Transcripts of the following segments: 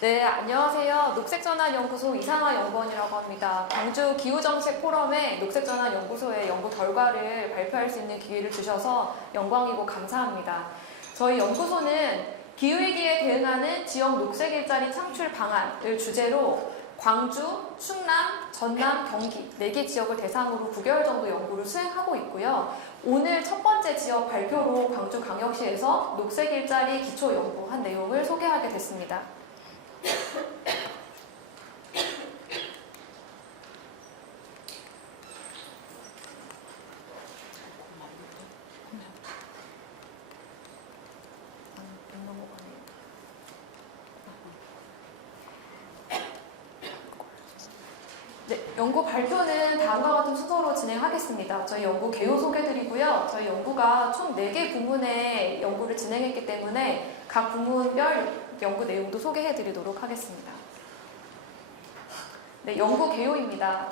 네, 안녕하세요. 녹색전환연구소 이상하 연구원이라고 합니다. 광주 기후정책 포럼에 녹색전환연구소의 연구 결과를 발표할 수 있는 기회를 주셔서 영광이고 감사합니다. 저희 연구소는 기후위기에 대응하는 지역 녹색 일자리 창출 방안을 주제로 광주, 충남, 전남, 경기 4개 지역을 대상으로 9개월 정도 연구를 수행하고 있고요. 오늘 첫 번째 지역 발표로 광주광역시에서 녹색 일자리 기초 연구한 내용을 소개하게 됐습니다. 네, 연구 발표는 다음과 같은 순서로 진행하겠습니다. 저희 연구 개요 소개드리고요. 저희 연구가 총 4개 부문의 연구를 진행했기 때문에 각 부문별 연구 내용도 소개해드리도록 하겠습니다. 네, 연구 개요입니다.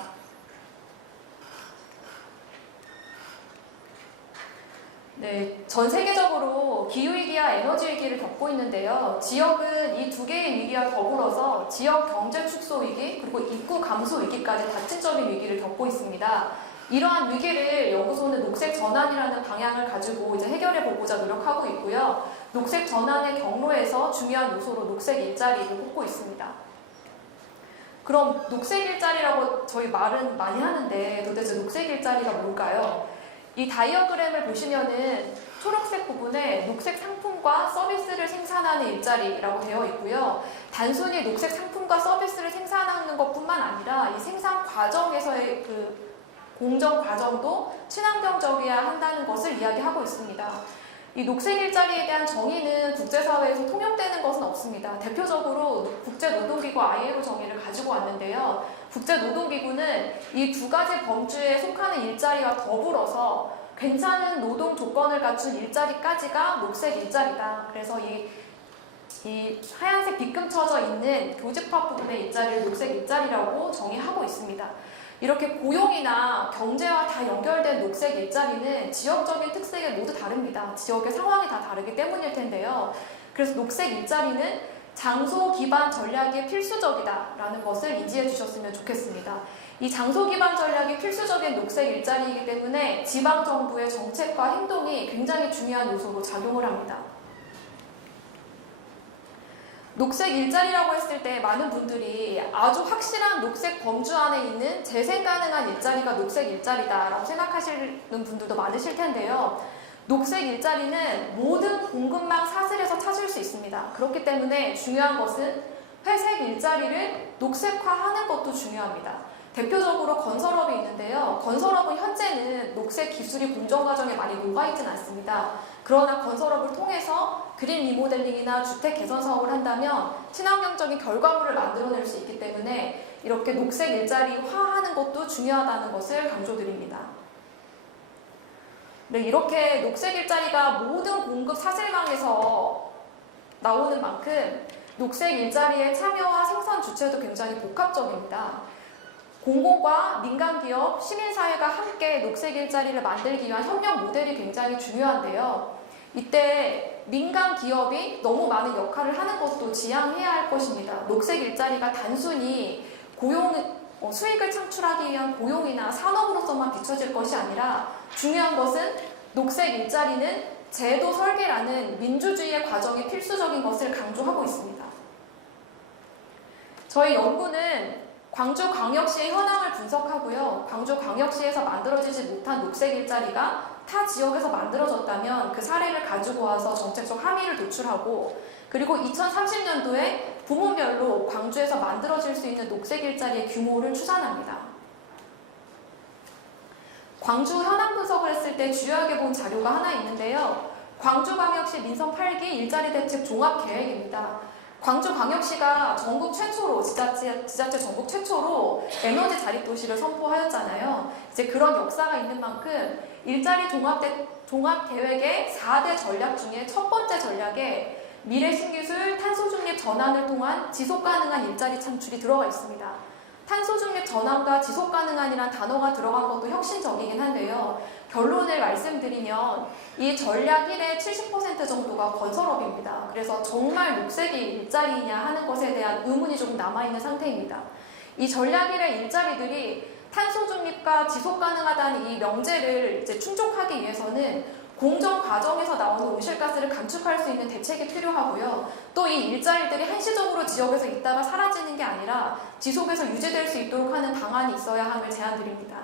네, 전 세계적으로 기후위기와 에너지위기를 겪고 있는데요. 지역은 이 2개의 위기와 더불어서 지역 경제 축소 위기 그리고 인구 감소 위기까지 다층적인 위기를 겪고 있습니다. 이러한 위기를 연구소는 녹색 전환이라는 방향을 가지고 이제 해결해 보고자 노력하고 있고요. 녹색 전환의 경로에서 중요한 요소로 녹색 일자리를 꼽고 있습니다. 그럼 녹색 일자리라고 저희 말은 많이 하는데 도대체 녹색 일자리가 뭘까요? 이 다이어그램을 보시면은 초록색 부분에 녹색 상품과 서비스를 생산하는 일자리라고 되어 있고요. 단순히 녹색 상품과 서비스를 생산하는 것뿐만 아니라 이 생산 과정에서의 그 공정 과정도 친환경적이어야 한다는 것을 이야기하고 있습니다. 이 녹색 일자리에 대한 정의는 국제사회에서 통용되는 것은 없습니다. 대표적으로 국제노동기구 ILO 정의를 가지고 왔는데요. 국제노동기구는 이 2가지 범주에 속하는 일자리와 더불어서 괜찮은 노동 조건을 갖춘 일자리까지가 녹색 일자리다. 그래서 이 하얀색 빗금 쳐져 있는 교집합 부분의 일자리를 녹색 일자리라고 정의하고 있습니다. 이렇게 고용이나 경제와 다 연결된 녹색 일자리는 지역적인 특색이 모두 다릅니다. 지역의 상황이 다 다르기 때문일 텐데요. 그래서 녹색 일자리는 장소 기반 전략이 필수적이다라는 것을 인지해 주셨으면 좋겠습니다. 이 장소 기반 전략이 필수적인 녹색 일자리이기 때문에 지방정부의 정책과 행동이 굉장히 중요한 요소로 작용을 합니다. 녹색 일자리라고 했을 때 많은 분들이 아주 확실한 녹색 범주 안에 있는 재생 가능한 일자리가 녹색 일자리다라고 생각하시는 분들도 많으실 텐데요. 녹색 일자리는 모든 공급망 사슬에서 찾을 수 있습니다. 그렇기 때문에 중요한 것은 회색 일자리를 녹색화하는 것도 중요합니다. 대표적으로 건설업이 있는데요. 건설업은 현재는 녹색 기술이 공정 과정에 많이 녹아있지는 않습니다. 그러나 건설업을 통해서 그린 리모델링이나 주택 개선 사업을 한다면 친환경적인 결과물을 만들어낼 수 있기 때문에 이렇게 녹색 일자리화하는 것도 중요하다는 것을 강조드립니다. 네, 이렇게 녹색 일자리가 모든 공급 사슬망에서 나오는 만큼 녹색 일자리의 참여와 생산 주체도 굉장히 복합적입니다. 공공과 민간기업, 시민사회가 함께 녹색 일자리를 만들기 위한 협력 모델이 굉장히 중요한데요. 이때 민간 기업이 너무 많은 역할을 하는 것도 지양해야 할 것입니다. 녹색 일자리가 단순히 수익을 창출하기 위한 고용이나 산업으로서만 비춰질 것이 아니라 중요한 것은 녹색 일자리는 제도 설계라는 민주주의의 과정이 필수적인 것을 강조하고 있습니다. 저희 연구는 광주광역시의 현황을 분석하고요. 광주광역시에서 만들어지지 못한 녹색 일자리가 타 지역에서 만들어졌다면 그 사례를 가지고 와서 정책적 함의를 도출하고 그리고 2030년도에 부문별로 광주에서 만들어질 수 있는 녹색 일자리의 규모를 추산합니다. 광주 현황 분석을 했을 때 주요하게 본 자료가 하나 있는데요. 광주광역시 민선 8기 일자리 대책 종합계획입니다. 광주광역시가 전국 최초로 지자체 전국 최초로 에너지 자립도시를 선포하였잖아요. 이제 그런 역사가 있는 만큼 일자리 종합계획의 4대 전략 중에 첫 번째 전략에 미래 신기술 탄소 중립 전환을 통한 지속 가능한 일자리 창출이 들어가 있습니다. 탄소 중립 전환과 지속 가능한이란 단어가 들어간 것도 혁신적이긴 한데요. 결론을 말씀드리면 이 전략 1의 70% 정도가 건설업입니다. 그래서 정말 녹색이 일자리냐 하는 것에 대한 의문이 조금 남아있는 상태입니다. 이 전략 1의 일자리들이 탄소 중립과 지속 가능하다는 이 명제를 이제 충족하기 위해서는 공정 과정에서 나오는 온실가스를 감축할 수 있는 대책이 필요하고요. 또 이 일자리들이 한시적으로 지역에서 있다가 사라지는 게 아니라 지속해서 유지될 수 있도록 하는 방안이 있어야 함을 제안드립니다.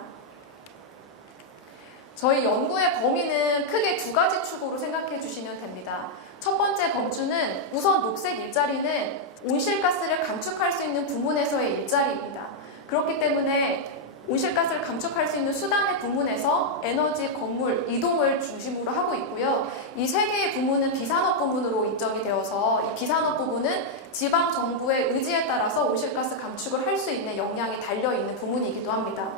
저희 연구의 범위는 크게 두 가지 축으로 생각해 주시면 됩니다. 첫 번째 범주는 우선 녹색 일자리는 온실가스를 감축할 수 있는 부문에서의 일자리입니다. 그렇기 때문에 온실가스를 감축할 수 있는 수단의 부문에서 에너지, 건물, 이동을 중심으로 하고 있고요. 이 세 개의 부문은 비산업 부문으로 인정이 되어서 이 비산업 부문은 지방 정부의 의지에 따라서 온실가스 감축을 할 수 있는 역량이 달려있는 부문이기도 합니다.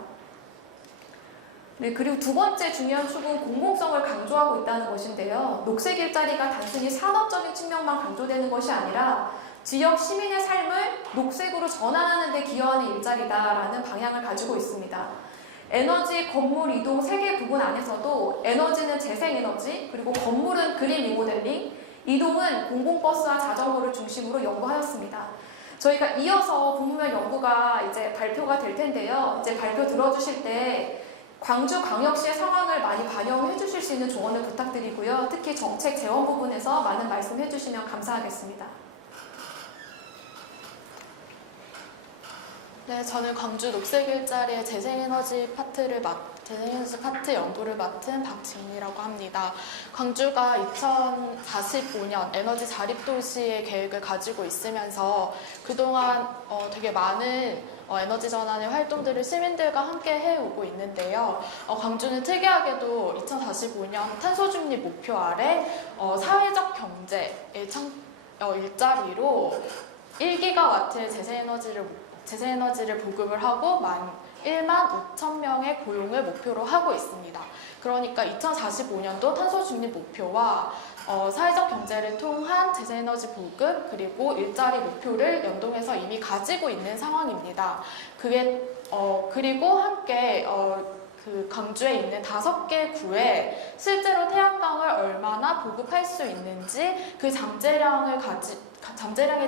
네, 그리고 두 번째 중요한 축은 공공성을 강조하고 있다는 것인데요. 녹색 일자리가 단순히 산업적인 측면만 강조되는 것이 아니라 지역 시민의 삶을 녹색으로 전환하는 데 기여하는 일자리다라는 방향을 가지고 있습니다. 에너지, 건물, 이동 세 개 부분 안에서도 에너지는 재생에너지, 그리고 건물은 그린 리모델링, 이동은 공공버스와 자전거를 중심으로 연구하였습니다. 저희가 이어서 부문별 연구가 이제 발표가 될 텐데요. 이제 발표 들어주실 때 광주광역시의 상황을 많이 반영해 주실 수 있는 조언을 부탁드리고요. 특히 정책 재원 부분에서 많은 말씀해 주시면 감사하겠습니다. 네, 저는 광주 녹색 일자리의 재생에너지 파트 연구를 맡은 박지훈이라고 합니다. 광주가 2045년 에너지 자립도시의 계획을 가지고 있으면서 그동안 되게 많은 에너지 전환의 활동들을 시민들과 함께 해오고 있는데요. 광주는 특이하게도 2045년 탄소 중립 목표 아래 사회적 경제의 일자리로 1기가와트의 재생에너지를 보급을 하고 1만 5천 명의 고용을 목표로 하고 있습니다. 그러니까 2045년도 탄소 중립 목표와 사회적 경제를 통한 재생에너지 보급 그리고 일자리 목표를 연동해서 이미 가지고 있는 상황입니다. 그리고 함께 그 광주에 있는 5개 구에 실제로 태양광을 얼마나 보급할 수 있는지 그 잠재량의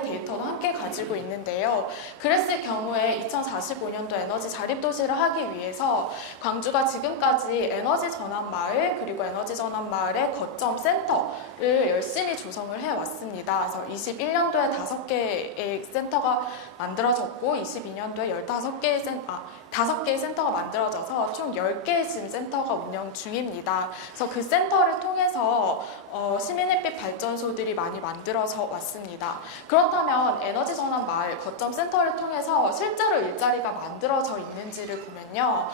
데이터도 함께 가지고 있는데요. 그랬을 경우에 2045년도 에너지 자립도시를 하기 위해서 광주가 지금까지 에너지 전환 마을 그리고 에너지 전환 마을의 거점 센터를 열심히 조성을 해왔습니다. 그래서 21년도에 5개의 센터가 만들어졌고 22년도에 5개의 센터가 만들어져서 총 10개의 지금 센터가 운영 중입니다. 그래서 그 센터를 통해서 시민햇빛 발전소들이 많이 만들어져 왔습니다. 그렇다면 에너지 전환 마을 거점 센터를 통해서 실제로 일자리가 만들어져 있는지를 보면요.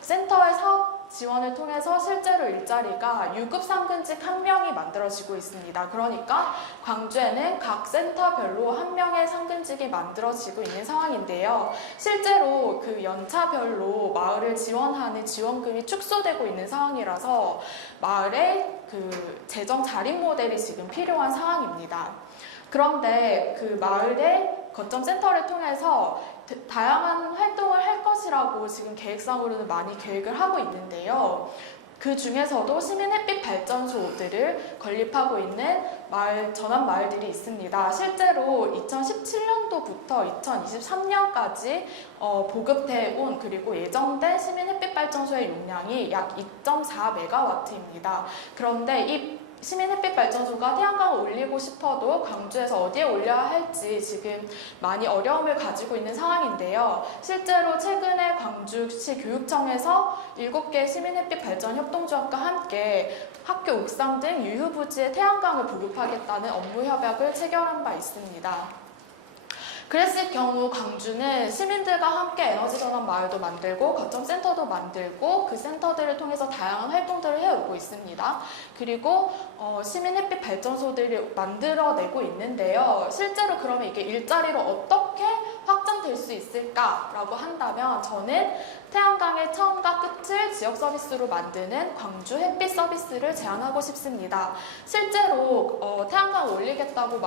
센터의 사업 지원을 통해서 실제로 일자리가 유급 상근직 1명이 만들어지고 있습니다. 그러니까 광주에는 각 센터별로 1명의 상근직이 만들어지고 있는 상황인데요. 실제로 그 연차별로 마을을 지원하는 지원금이 축소되고 있는 상황이라서 마을의 그 재정 자립 모델이 지금 필요한 상황입니다. 그런데 그 마을의 거점 센터를 통해서 다양한 활동을 할 것이라고 지금 계획상으로는 많이 계획을 하고 있는데요. 그 중에서도 시민 햇빛 발전소들을 건립하고 있는 전환 마을들이 있습니다. 실제로 2017년도부터 2023년까지 보급돼 온 그리고 예정된 시민 햇빛 발전소의 용량이 약 2.4메가와트입니다. 그런데 이 시민 햇빛 발전소가 태양광을 올리고 싶어도 광주에서 어디에 올려야 할지 지금 많이 어려움을 가지고 있는 상황인데요. 실제로 최근에 광주시 교육청에서 7개 시민 햇빛 발전 협동조합과 함께 학교 옥상 등 유휴부지에 태양광을 보급하겠다는 업무 협약을 체결한 바 있습니다. 그랬을 경우 광주는 시민들과 함께 에너지 전환 마을도 만들고 거점 센터도 만들고 그 센터들을 통해서 다양한 활동들을 해오고 있습니다. 그리고 시민 햇빛 발전소들을 만들어내고 있는데요. 실제로 그러면 이게 일자리로 어떻게 확장될 수 있을까라고 한다면 저는 태양광의 처음과 끝을 지역 서비스로 만드는 광주 햇빛 서비스를 제안하고 싶습니다. 실제로 태양광을 올리겠다고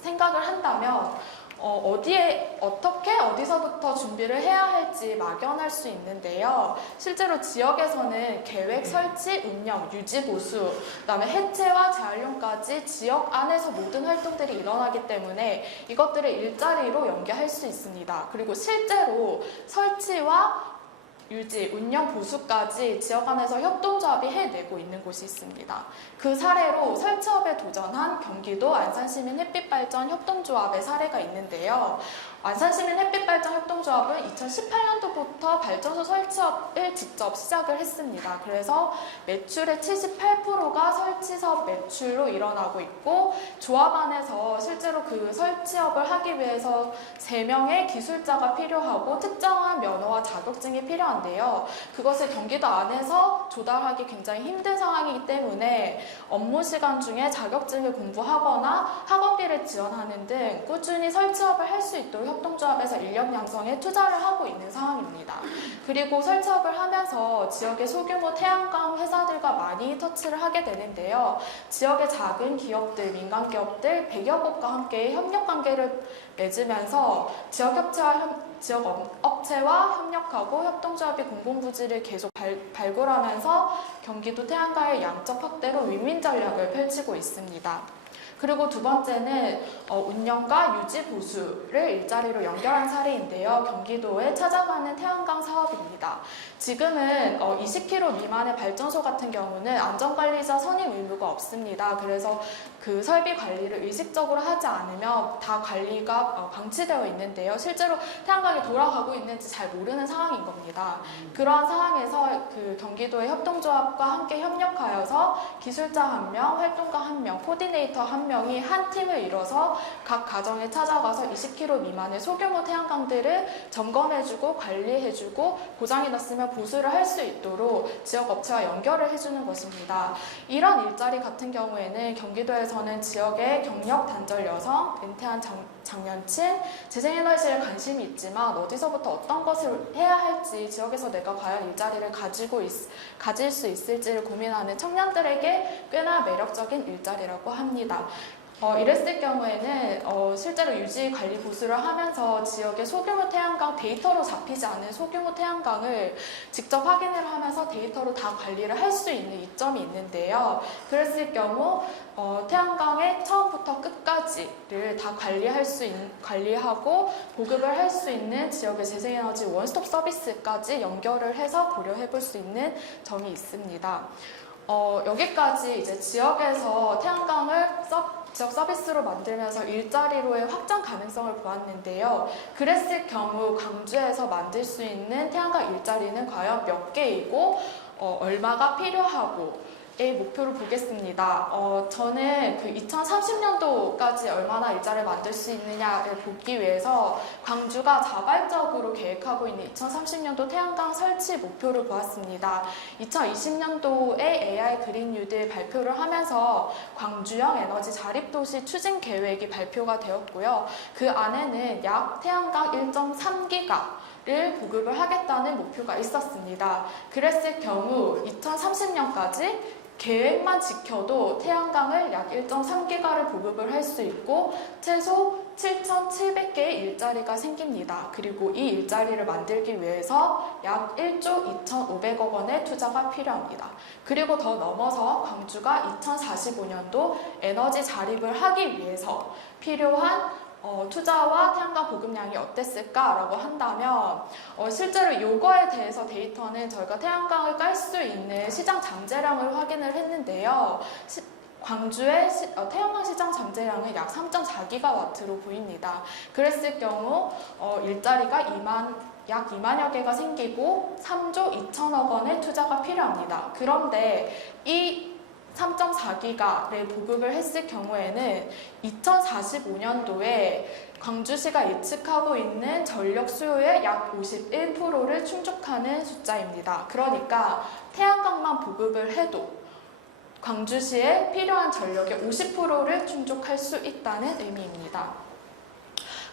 생각을 한다면 어디에 어떻게 어디서부터 준비를 해야 할지 막연할 수 있는데요. 실제로 지역에서는 계획, 설치, 운영, 유지, 보수, 그다음에 해체와 재활용까지 지역 안에서 모든 활동들이 일어나기 때문에 이것들을 일자리로 연계할 수 있습니다. 그리고 실제로 설치와 유지, 운영, 보수까지 지역 안에서 협동조합이 해내고 있는 곳이 있습니다. 그 사례로 설치업에 도전한 경기도 안산시민 햇빛발전 협동조합의 사례가 있는데요. 안산시민 햇빛발전 협동조합은 2018년도부터 발전소 설치업을 직접 시작을 했습니다. 그래서 매출의 78%가 설치사업 매출로 일어나고 있고, 조합 안에서 실제로 그 설치업을 하기 위해서 3명의 기술자가 필요하고 특정한 면허와 자격증이 필요한데요. 그것을 경기도 안에서 조달하기 굉장히 힘든 상황이기 때문에 업무 시간 중에 자격증을 공부하거나 학원비를 지원하는 등 꾸준히 설치업을 할 수 있도록 협동조합에서 인력 양성에 투자를 하고 있는 상황입니다. 그리고 설치업을 하면서 지역의 소규모 태양광 회사들과 많이 터치를 하게 되는데요. 지역의 작은 기업들, 민간 기업들 100여 곳과 함께 협력 관계를 맺으면서 지역 업체와 협력하고 협동조합이 공공부지를 계속 발굴하면서 경기도 태양광의 양적 확대로 윈윈 전략을 펼치고 있습니다. 그리고 두 번째는 운영과 유지 보수를 일자리로 연결한 사례인데요. 경기도에 찾아가는 태양광 사업입니다. 지금은 20km 미만의 발전소 같은 경우는 안전관리자 선임 의무가 없습니다. 그래서 그 설비 관리를 의식적으로 하지 않으면 다 관리가 방치되어 있는데요. 실제로 태양광이 돌아가고 있는지 잘 모르는 상황인 겁니다. 그러한 상황에서 그 경기도의 협동조합과 함께 협력하여서 기술자 1명, 활동가 1명, 코디네이터 1명이 한 팀을 이뤄서 각 가정에 찾아가서 20km 미만의 소규모 태양광들을 점검해주고 관리해주고 고장이 났으면 보수를 할 수 있도록 지역 업체와 연결을 해주는 것입니다. 이런 일자리 같은 경우에는 경기도에서는 지역의 경력 단절 여성, 은퇴한 장년층, 재생에너지에 관심이 있지만 어디서부터 어떤 것을 해야 할지, 지역에서 내가 과연 일자리를 가질 수 있을지를 고민하는 청년들에게 꽤나 매력적인 일자리라고 합니다. 이랬을 경우에는 실제로 유지 관리 보수를 하면서 지역의 소규모 태양광, 데이터로 잡히지 않은 소규모 태양광을 직접 확인을 하면서 데이터로 다 관리를 할 수 있는 이점이 있는데요. 그랬을 경우 태양광의 처음부터 끝까지를 다 관리하고 보급을 할 수 있는 지역의 재생에너지 원스톱 서비스까지 연결을 해서 고려해 볼 수 있는 점이 있습니다. 여기까지 이제 지역에서 태양광을 지역 서비스로 만들면서 일자리로의 확장 가능성을 보았는데요. 그랬을 경우 광주에서 만들 수 있는 태양광 일자리는 과연 몇 개이고 얼마가 필요하고 의 목표를 보겠습니다. 저는 그 2030년도까지 얼마나 일자리를 만들 수 있느냐를 보기 위해서 광주가 자발적으로 계획하고 있는 2030년도 태양광 설치 목표를 보았습니다. 2020년도에 AI 그린 뉴딜 발표를 하면서 광주형 에너지 자립도시 추진 계획이 발표가 되었고요. 그 안에는 약 태양광 1.3기가 를 보급을 하겠다는 목표가 있었습니다. 그랬을 경우 2030년까지 계획만 지켜도 태양광을 약 1.3기가를 보급을 할 수 있고 최소 7,700개의 일자리가 생깁니다. 그리고 이 일자리를 만들기 위해서 약 1조 2,500억 원의 투자가 필요합니다. 그리고 더 넘어서 광주가 2045년도 에너지 자립을 하기 위해서 필요한 투자와 태양광 보급량이 어땠을까라고 한다면 실제로 이거에 대해서 데이터는 저희가 태양광을 깔 수 있는 시장 잠재량을 확인을 했는데요. 광주의 태양광 시장 잠재량은 약 3.4기가와트로 보입니다. 그랬을 경우 일자리가 약 2만여 개가 생기고 3조 2천억 원의 투자가 필요합니다. 그런데 이 3.4기가를 보급을 했을 경우에는 2045년도에 광주시가 예측하고 있는 전력 수요의 약 51%를 충족하는 숫자입니다. 그러니까 태양광만 보급을 해도 광주시에 필요한 전력의 50%를 충족할 수 있다는 의미입니다.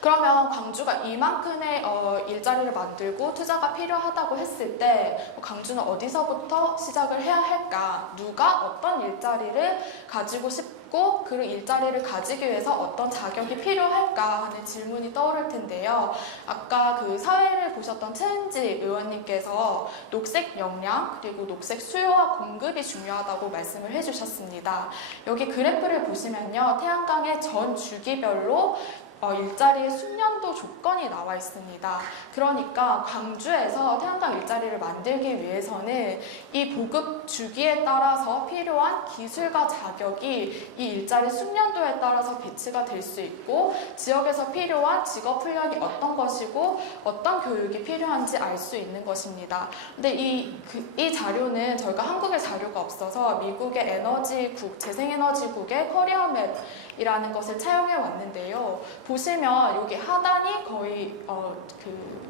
그러면 광주가 이만큼의 일자리를 만들고 투자가 필요하다고 했을 때 광주는 어디서부터 시작을 해야 할까? 누가 어떤 일자리를 가지고 싶고 그 일자리를 가지기 위해서 어떤 자격이 필요할까 하는 질문이 떠오를 텐데요. 아까 그 사회를 보셨던 최은지 의원님께서 녹색 역량 그리고 녹색 수요와 공급이 중요하다고 말씀을 해주셨습니다. 여기 그래프를 보시면요. 태양광의 전 주기별로 일자리의 숙련도 조건이 나와 있습니다. 그러니까 광주에서 태양광 일자리를 만들기 위해서는 이 보급 주기에 따라서 필요한 기술과 자격이 이 일자리 숙련도에 따라서 배치가 될 수 있고 지역에서 필요한 직업 훈련이 어떤 것이고 어떤 교육이 필요한지 알 수 있는 것입니다. 근데 이 자료는 저희가 한국에 자료가 없어서 미국의 에너지국, 재생에너지국의 커리어맵이라는 것을 차용해 왔는데요. 보시면 여기 하단이 거의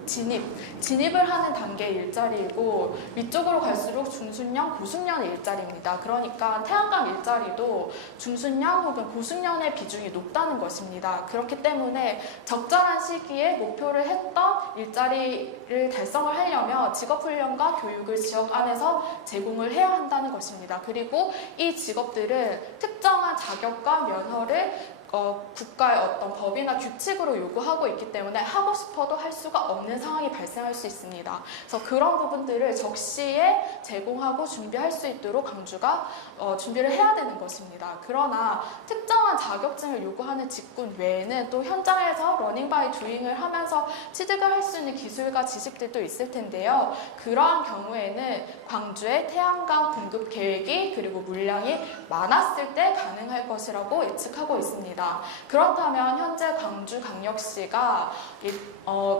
진입을 하는 단계의 일자리이고 위쪽으로 갈수록 중순년, 고순년 일자리입니다. 그러니까 태양광 일자리도 중순년 혹은 고순년의 비중이 높다는 것입니다. 그렇기 때문에 적절한 시기에 목표를 했던 일자리를 달성을 하려면 직업훈련과 교육을 지역 안에서 제공을 해야 한다는 것입니다. 그리고 이 직업들은 특정한 자격과 면허를 국가의 어떤 법이나 규칙으로 요구하고 있기 때문에 하고 싶어도 할 수가 없는 상황이 발생할 수 있습니다. 그래서 그런 부분들을 적시에 제공하고 준비할 수 있도록 광주가 준비를 해야 되는 것입니다. 그러나 특정한 자격증을 요구하는 직군 외에는 또 현장에서 러닝 바이 두잉을 하면서 취득을 할 수 있는 기술과 지식들도 있을 텐데요. 그러한 경우에는 광주의 태양광 공급 계획이 그리고 물량이 많았을 때 가능할 것이라고 예측하고 있습니다. 그렇다면 현재 광주광역시가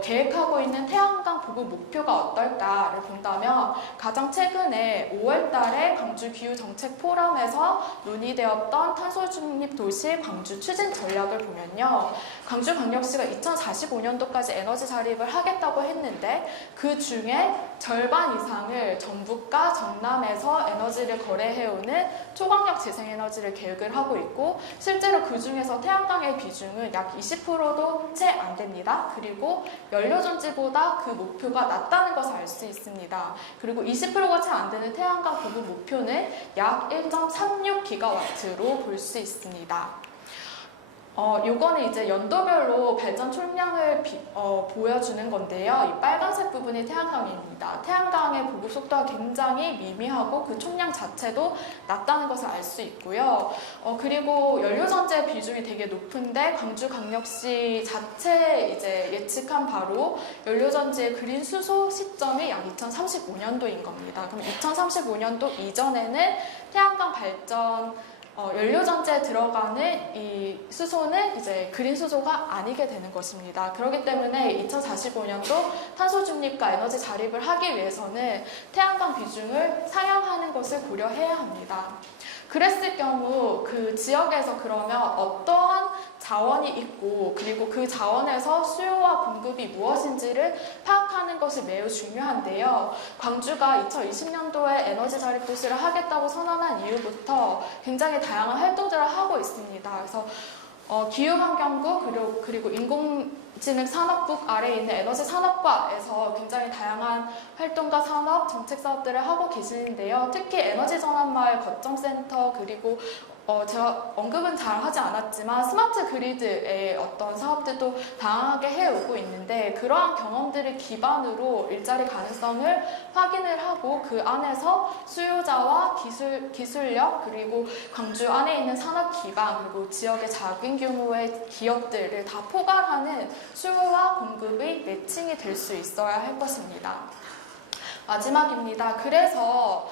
계획하고 있는 태양광 보급 목표가 어떨까를 본다면 가장 최근에 5월 달에 광주 기후 정책 포럼에서 논의되었던 탄소 중립 도시 광주 추진 전략을 보면요. 광주광역시가 2045년도까지 에너지 자립을 하겠다고 했는데 그 중에 절반 이상을 전북과 전남에서 에너지를 거래해오는 초광력 재생에너지를 계획을 하고 있고 실제로 그 중에서 태양광의 비중은 약 20%도 채 안 됩니다. 그리고 연료전지보다 그 목표가 낮다는 것을 알 수 있습니다. 그리고 20%가 채 안 되는 태양광 보급 목표는 약 1.36기가와트로 볼 수 있습니다. 요거는 이제 연도별로 발전 총량을 보여주는 건데요. 이 빨간색 부분이 태양광입니다. 태양광의 보급 속도가 굉장히 미미하고 그 총량 자체도 낮다는 것을 알 수 있고요. 그리고 연료전지의 비중이 되게 높은데 광주광역시 자체 이제 예측한 바로 연료전지의 그린 수소 시점이 약 2035년도인 겁니다. 그럼 2035년도 이전에는 태양광 발전 연료전지에 들어가는 이 수소는 이제 그린 수소가 아니게 되는 것입니다. 그렇기 때문에 2045년도 탄소 중립과 에너지 자립을 하기 위해서는 태양광 비중을 상향하는 것을 고려해야 합니다. 그랬을 경우 그 지역에서 그러면 어떠한 자원이 있고 그리고 그 자원에서 수요와 공급이 무엇인지를 파악하는 것이 매우 중요한데요. 광주가 2020년도에 에너지 자립 도시를 하겠다고 선언한 이후부터 굉장히 다양한 활동들을 하고 있습니다. 그래서 기후환경부 그리고 인공지능산업국 아래에 있는 에너지산업과에서 굉장히 다양한 활동과 산업, 정책 사업들을 하고 계시는데요. 특히 에너지전환마을 거점센터 그리고 제가 언급은 잘 하지 않았지만 스마트 그리드의 어떤 사업들도 다양하게 해오고 있는데 그러한 경험들을 기반으로 일자리 가능성을 확인을 하고 그 안에서 수요자와 기술력 그리고 광주 안에 있는 산업 기반 그리고 지역의 작은 규모의 기업들을 다 포괄하는 수요와 공급의 매칭이 될 수 있어야 할 것입니다. 마지막입니다. 그래서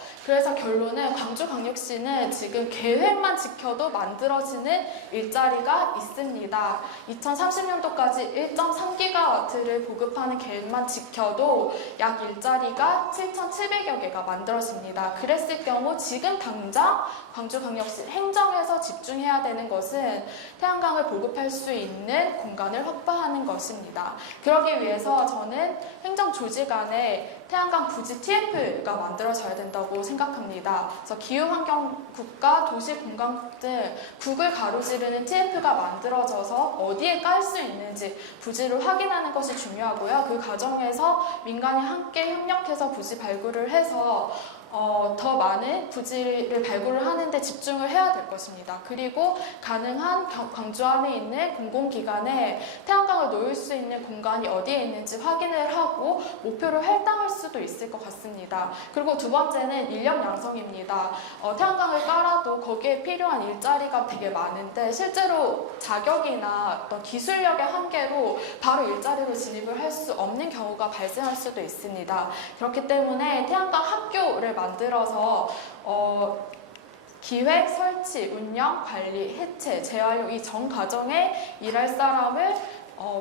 결론은 광주광역시는 지금 계획만 지켜도 만들어지는 일자리가 있습니다. 2030년도까지 1.3기가와트를 보급하는 계획만 지켜도 약 일자리가 7,700여 개가 만들어집니다. 그랬을 경우 지금 당장 광주광역시 행정에서 집중해야 되는 것은 태양광을 보급할 수 있는 공간을 확보하는 것입니다. 그러기 위해서 저는 행정조직 안에 태양광 부지 TF가 만들어져야 된다고 생각합니다. 그래서 기후환경국가, 도시공간국 등 국을 가로지르는 TF가 만들어져서 어디에 깔 수 있는지 부지를 확인하는 것이 중요하고요. 그 과정에서 민간이 함께 협력해서 부지 발굴을 해서 더 많은 부지를 발굴을 하는데 집중을 해야 될 것입니다. 그리고 가능한 광주 안에 있는 공공기관에 태양광을 놓을 수 있는 공간이 어디에 있는지 확인을 하고 목표를 할당할 수도 있을 것 같습니다. 그리고 두 번째는 인력 양성입니다. 태양광을 깔아도 거기에 필요한 일자리가 되게 많은데 실제로 자격이나 어떤 기술력의 한계로 바로 일자리로 진입을 할 수 없는 경우가 발생할 수도 있습니다. 그렇기 때문에 태양광 학교를 만들어서 기획, 설치, 운영, 관리, 해체, 재활용 이 전 과정에 일할 사람을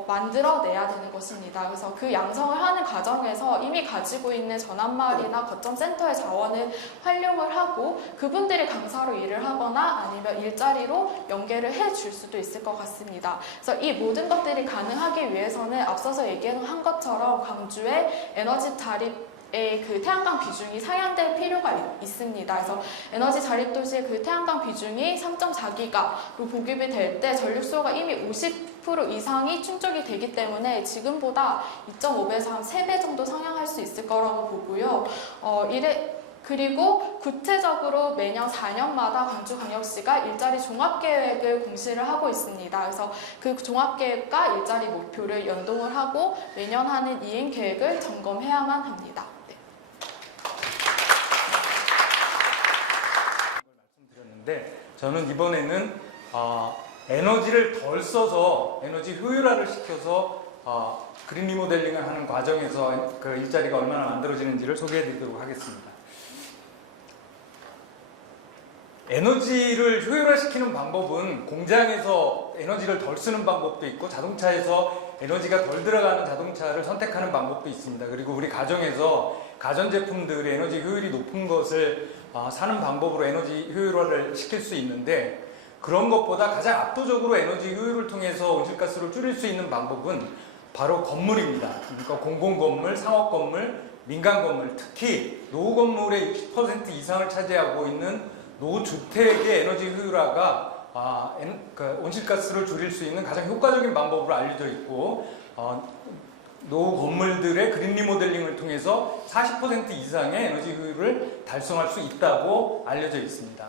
만들어내야 되는 것입니다. 그래서 그 양성을 하는 과정에서 이미 가지고 있는 전환마을이나 거점센터의 자원을 활용을 하고 그분들이 강사로 일을 하거나 아니면 일자리로 연계를 해줄 수도 있을 것 같습니다. 그래서 이 모든 것들이 가능하기 위해서는 앞서서 얘기한 것처럼 광주의 에너지 자립 그 태양광 비중이 상향될 필요가 있습니다. 그래서 에너지 자립 도시의 그 태양광 비중이 3.4기가로 보급이 될 때 전력수요가 이미 50% 이상이 충족이 되기 때문에 지금보다 2.5배에서 한 3배 정도 상향할 수 있을 거라고 보고요. 그리고 구체적으로 매년 4년마다 광주광역시가 일자리 종합계획을 공시를 하고 있습니다. 그래서 그 종합계획과 일자리 목표를 연동을 하고 매년 하는 이행계획을 점검해야만 합니다. 저는 이번에는 에너지를 덜 써서 에너지 효율화를 시켜서 그린 리모델링을 하는 과정에서 그 일자리가 얼마나 만들어지는지를 소개해 드리도록 하겠습니다. 에너지를 효율화시키는 방법은 공장에서 에너지를 덜 쓰는 방법도 있고 자동차에서 에너지가 덜 들어가는 자동차를 선택하는 방법도 있습니다. 그리고 우리 가정에서 가전제품들의 에너지 효율이 높은 것을 사는 방법으로 에너지 효율화를 시킬 수 있는데 그런 것보다 가장 압도적으로 에너지 효율을 통해서 온실가스를 줄일 수 있는 방법은 바로 건물입니다. 그러니까 공공건물, 상업건물, 민간건물, 특히 노후건물의 60% 이상을 차지하고 있는 노후주택의 에너지 효율화가 온실가스를 줄일 수 있는 가장 효과적인 방법으로 알려져 있고 노후 건물들의 그린 리모델링을 통해서 40% 이상의 에너지 효율을 달성할 수 있다고 알려져 있습니다.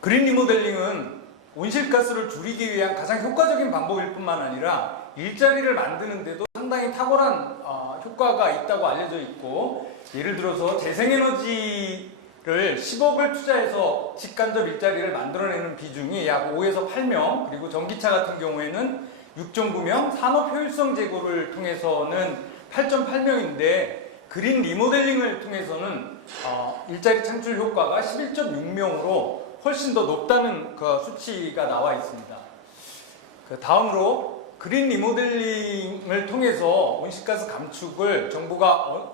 그린 리모델링은 온실가스를 줄이기 위한 가장 효과적인 방법일 뿐만 아니라 일자리를 만드는 데도 상당히 탁월한 효과가 있다고 알려져 있고 예를 들어서 재생에너지를 10억을 투자해서 직간접 일자리를 만들어내는 비중이 약 5에서 8명 그리고 전기차 같은 경우에는 6.9명, 산업 효율성 제고를 통해서는 8.8명인데 그린 리모델링을 통해서는 일자리 창출 효과가 11.6명으로 훨씬 더 높다는 그 수치가 나와 있습니다. 다음으로 그린 리모델링을 통해서 온실가스 감축을 정부가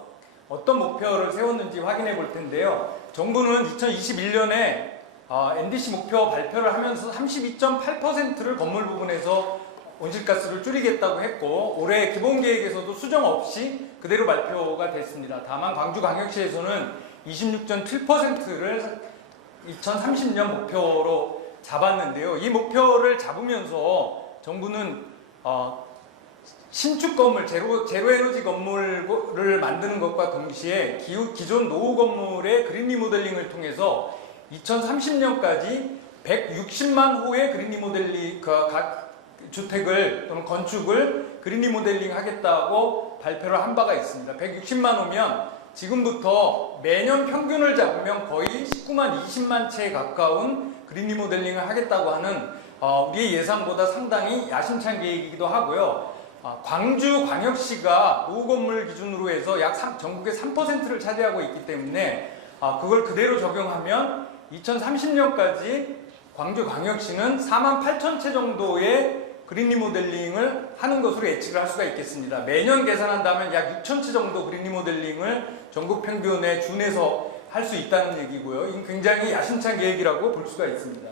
어떤 목표를 세웠는지 확인해 볼 텐데요. 정부는 2021년에 NDC 목표 발표를 하면서 32.8%를 건물 부분에서 온실가스를 줄이겠다고 했고 올해 기본계획에서도 수정 없이 그대로 발표가 됐습니다. 다만 광주광역시에서는 26.7%를 2030년 목표로 잡았는데요. 이 목표를 잡으면서 정부는 신축 건물, 제로에너지 건물을 만드는 것과 동시에 기존 노후 건물의 그린 리모델링을 통해서 2030년까지 160만 호의 그린 리모델링 주택을 또는 건축을 그린 리모델링 하겠다고 발표를 한 바가 있습니다. 160만 호면 지금부터 매년 평균을 잡으면 거의 19만 20만 채에 가까운 그린 리모델링을 하겠다고 하는 우리의 예상보다 상당히 야심찬 계획이기도 하고요. 광주광역시가 노후 건물 기준으로 해서 약 전국의 3%를 차지하고 있기 때문에 그걸 그대로 적용하면 2030년까지 광주광역시는 4만 8천 채 정도의 그린 리모델링을 하는 것으로 예측을 할 수가 있겠습니다. 매년 계산한다면 약 6천 채 정도 그린 리모델링을 전국 평균에 준해서 할 수 있다는 얘기고요. 이건 굉장히 야심찬 계획이라고 볼 수가 있습니다.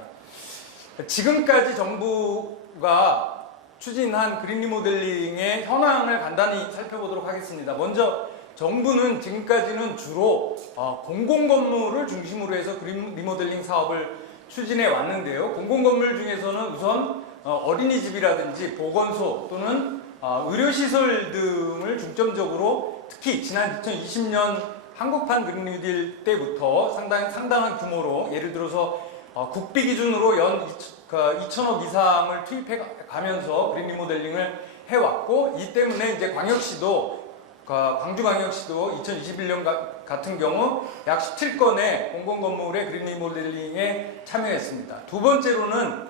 지금까지 정부가 추진한 그린 리모델링의 현황을 간단히 살펴보도록 하겠습니다. 먼저 정부는 지금까지는 주로 공공건물을 중심으로 해서 그린 리모델링 사업을 추진해 왔는데요. 공공건물 중에서는 우선 어린이집이라든지 보건소 또는 의료시설 등을 중점적으로 특히 지난 2020년 한국판 그린 뉴딜 때부터 상당한 규모로 예를 들어서 국비 기준으로 연 2천억 이상을 투입해 가면서 그린 리모델링을 해왔고 이 때문에 이제 광역시도 광주광역시도 2021년 같은 경우 약 17건의 공공건물의 그린 리모델링에 참여했습니다. 두 번째로는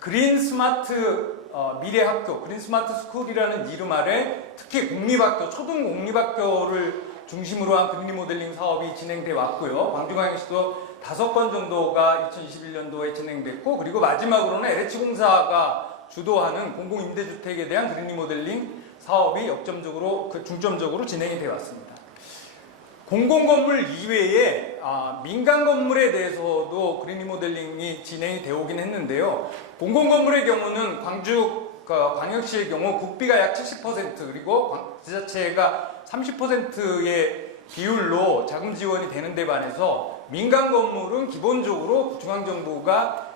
그린 스마트 미래학교, 그린 스마트 스쿨이라는 이름 아래 특히 공립학교, 초등 공립학교를 중심으로 한 그린 리모델링 사업이 진행돼 왔고요. 광주광역시도 5건 정도가 2021년도에 진행됐고 그리고 마지막으로는 LH공사가 주도하는 공공임대주택에 대한 그린 리모델링 사업이 중점적으로 진행이 되어 왔습니다. 공공건물 이외에 민간 건물에 대해서도 그린 리모델링이 진행이 되어 오긴 했는데요. 공공건물의 경우는 광주광역시의 경우 국비가 약 70% 그리고 지자체가 30%의 비율로 자금 지원이 되는 데 반해서 민간 건물은 기본적으로 중앙정부가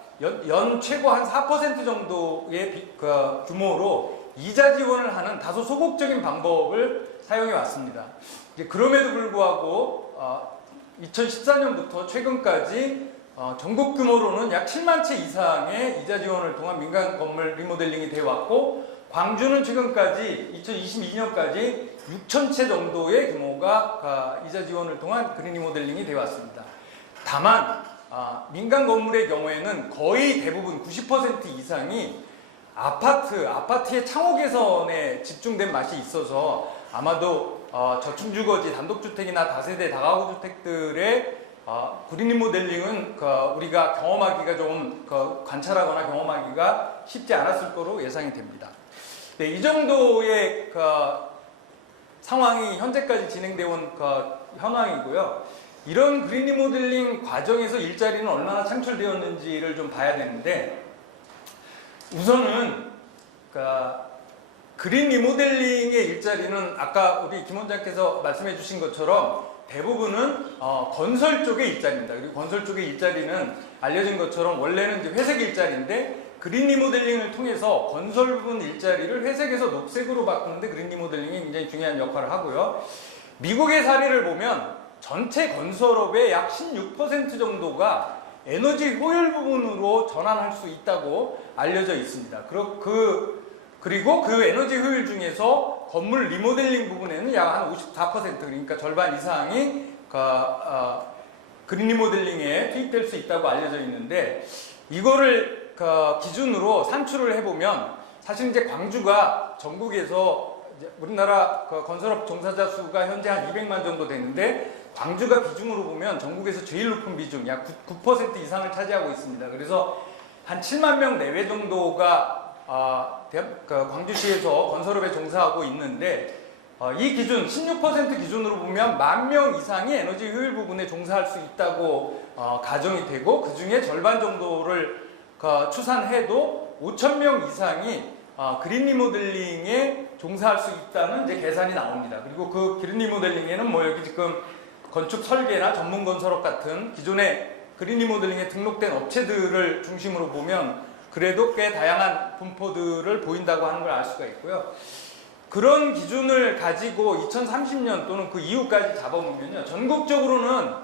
연 최고 한 4% 정도의 규모로 이자 지원을 하는 다소 소극적인 방법을 사용해 왔습니다. 그럼에도 불구하고 2014년부터 최근까지 전국 규모로는 약 7만 채 이상의 이자 지원을 통한 민간 건물 리모델링이 되어 왔고 광주는 최근까지 2022년까지 6천 채 정도의 규모가 이자 지원을 통한 그린 리모델링이 되어 왔습니다. 다만 민간 건물의 경우에는 거의 대부분 90% 이상이 아파트의 창호 개선에 집중된 맛이 있어서 아마도 저층주거지, 단독주택이나 다세대 다가구 주택들의 그린 리모델링은 우리가 경험하기가 좀 관찰하거나 경험하기가 쉽지 않았을 거로 예상이 됩니다. 네, 이 정도의 상황이 현재까지 진행되어 온 현황이고요. 이런 그린 리모델링 과정에서 일자리는 얼마나 창출되었는지를 좀 봐야 되는데 우선은 그린 리모델링의 일자리는 아까 우리 김 원장께서 말씀해 주신 것처럼 대부분은 건설 쪽의 일자리입니다. 그리고 건설 쪽의 일자리는 알려진 것처럼 원래는 이제 회색 일자리인데 그린 리모델링을 통해서 건설 부분 일자리를 회색에서 녹색으로 바꾸는데 그린 리모델링이 굉장히 중요한 역할을 하고요. 미국의 사례를 보면 전체 건설업의 약 16% 정도가 에너지 효율 부분으로 전환할 수 있다고 알려져 있습니다. 그리고 그 에너지 효율 중에서 건물 리모델링 부분에는 약 한 54% 그러니까 절반 이상이 그린 리모델링에 투입될 수 있다고 알려져 있는데 이거를 기준으로 산출을 해보면 사실 이제 광주가 전국에서 우리나라 건설업 종사자 수가 현재 한 200만 정도 되는데 광주가 비중으로 보면 전국에서 제일 높은 비중 약 9% 이상을 차지하고 있습니다. 그래서 한 7만 명 내외 정도가 광주시에서 건설업에 종사하고 있는데 이 기준 16% 기준으로 보면 10,000명 이상이 에너지 효율 부분에 종사할 수 있다고 가정이 되고 그 중에 절반 정도를 추산해도 5,000명 이상이 그린 리모델링에 종사할 수 있다는 이제 계산이 나옵니다. 그리고 그 그린 리모델링에는 뭐 여기 지금 건축 설계나 전문 건설업 같은 기존의 그린 리모델링에 등록된 업체들을 중심으로 보면 그래도 꽤 다양한 분포들을 보인다고 하는 걸 알 수가 있고요. 그런 기준을 가지고 2030년 또는 그 이후까지 잡아보면요. 전국적으로는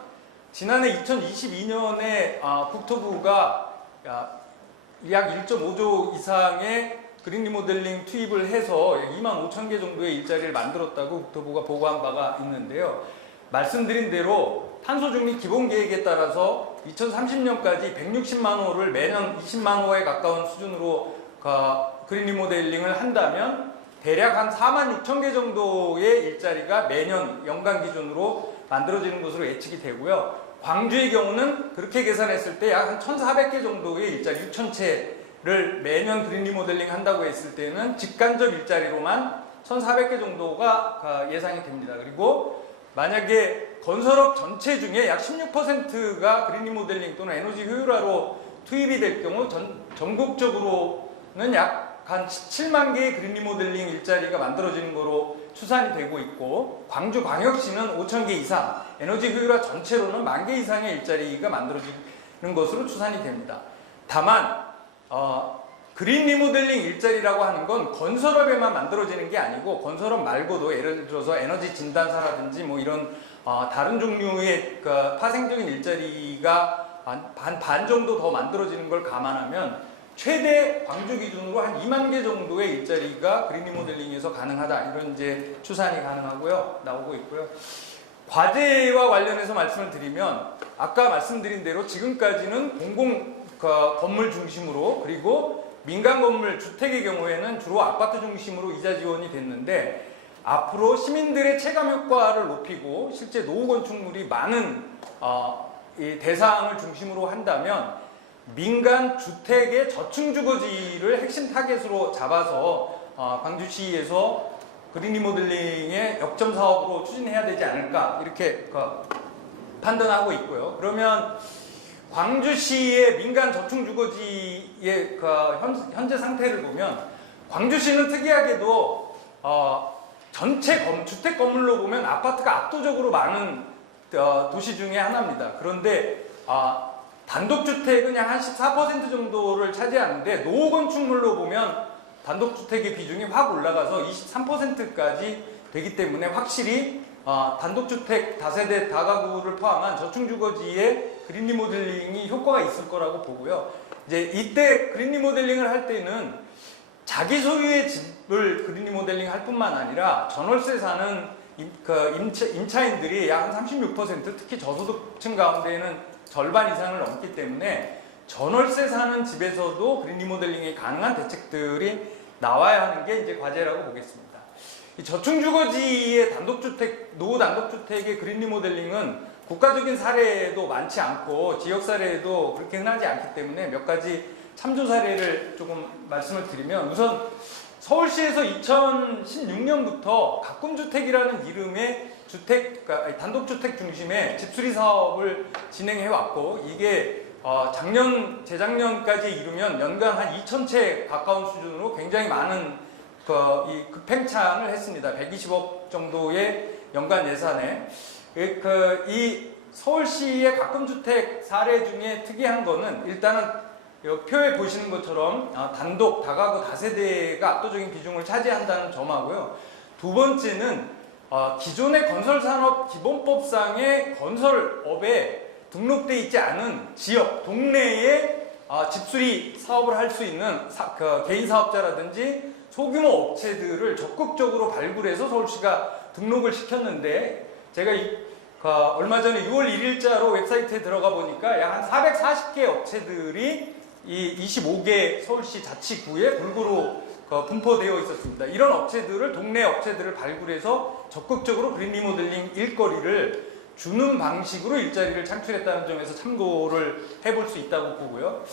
지난해 2022년에 국토부가 약 1.5조 이상의 그린 리모델링 투입을 해서 25,000개 정도의 일자리를 만들었다고 국토부가 보고한 바가 있는데요. 말씀드린 대로 탄소중립 기본계획에 따라서 2030년까지 160만 호를 매년 20만 호에 가까운 수준으로 그린 리모델링을 한다면 대략 한 4만 6천 개 정도의 일자리가 매년 연간 기준으로 만들어지는 것으로 예측이 되고요. 광주의 경우는 그렇게 계산했을 때 약 한 1,400개 정도의 일자리 6,000채를 매년 그린 리모델링 한다고 했을 때는 직간접 일자리로만 1,400개 정도가 예상이 됩니다. 그리고 만약에 건설업 전체 중에 약 16%가 그린 리모델링 또는 에너지 효율화로 투입이 될 경우 전국적으로 약 한 17만 개의 그린 리모델링 일자리가 만들어지는 거로 추산이 되고 있고, 광주광역시는 5천 개 이상, 에너지 효율화 전체로는 1만 개 이상의 일자리가 만들어지는 것으로 추산이 됩니다. 다만 그린 리모델링 일자리라고 하는 건 건설업에만 만들어지는 게 아니고, 건설업 말고도 예를 들어서 에너지 진단사라든지 뭐 이런 다른 종류의 파생적인 일자리가 반 정도 더 만들어지는 걸 감안하면 최대 광주 기준으로 한 2만 개 정도의 일자리가 그린 리모델링에서 가능하다, 이런 이제 추산이 가능하고요, 나오고 있고요. 과제와 관련해서 말씀을 드리면, 아까 말씀드린 대로 지금까지는 공공 건물 중심으로, 그리고 민간 건물 주택의 경우에는 주로 아파트 중심으로 이자 지원이 됐는데, 앞으로 시민들의 체감 효과를 높이고 실제 노후 건축물이 많은 이 대상을 중심으로 한다면, 민간 주택의 저층 주거지를 핵심 타겟으로 잡아서 광주시에서 그린 리모델링의 역점 사업으로 추진해야 되지 않을까, 이렇게 판단하고 있고요. 그러면 광주시의 민간 저층 주거지의 현재 상태를 보면, 광주시는 특이하게도 전체 주택 건물로 보면 아파트가 압도적으로 많은 도시 중에 하나입니다. 그런데 단독주택은 약 한 14% 정도를 차지하는데, 노후 건축물로 보면 단독주택의 비중이 확 올라가서 23%까지 되기 때문에, 확실히 단독주택 다세대 다가구를 포함한 저층주거지의 그린 리모델링이 효과가 있을 거라고 보고요. 이제 이때 그린 리모델링을 할 때는 자기 소유의 집을 그린 리모델링 할 뿐만 아니라 전월세 사는 임차인들이 약 한 36%, 특히 저소득층 가운데에는 절반 이상을 넘기 때문에 전월세 사는 집에서도 그린 리모델링이 가능한 대책들이 나와야 하는 게 이제 과제라고 보겠습니다. 이 저층 주거지의 노후 단독주택의 그린 리모델링은 국가적인 사례도 많지 않고 지역 사례도 그렇게 흔하지 않기 때문에 몇 가지 참조 사례를 조금 말씀을 드리면, 우선 서울시에서 2016년부터 가꿈주택이라는 이름의 단독주택 중심의 집수리 사업을 진행해 왔고, 이게 재작년까지 이르면 연간 한 2,000채 가까운 수준으로 굉장히 많은 이 급행찬을 했습니다. 120억 정도의 연간 예산에. 이 서울시의 가꿈주택 사례 중에 특이한 거는, 일단은 표에 보시는 것처럼 단독, 다가구, 다세대가 압도적인 비중을 차지한다는 점하고요. 두 번째는 기존의 건설산업 기본법상의 건설업에 등록돼 있지 않은 지역, 동네에 집수리 사업을 할 수 있는 개인 사업자라든지 소규모 업체들을 적극적으로 발굴해서 서울시가 등록을 시켰는데, 제가 얼마 전에 6월 1일자로 웹사이트에 들어가 보니까 약 한 440개 업체들이 이 25개 서울시 자치구에 골고루 분포되어 있었습니다. 이런 업체들을, 동네 업체들을 발굴해서 적극적으로 그린 리모델링 일거리를 주는 방식으로 일자리를 창출했다는 점에서 참고를 해볼 수 있다고 보고요.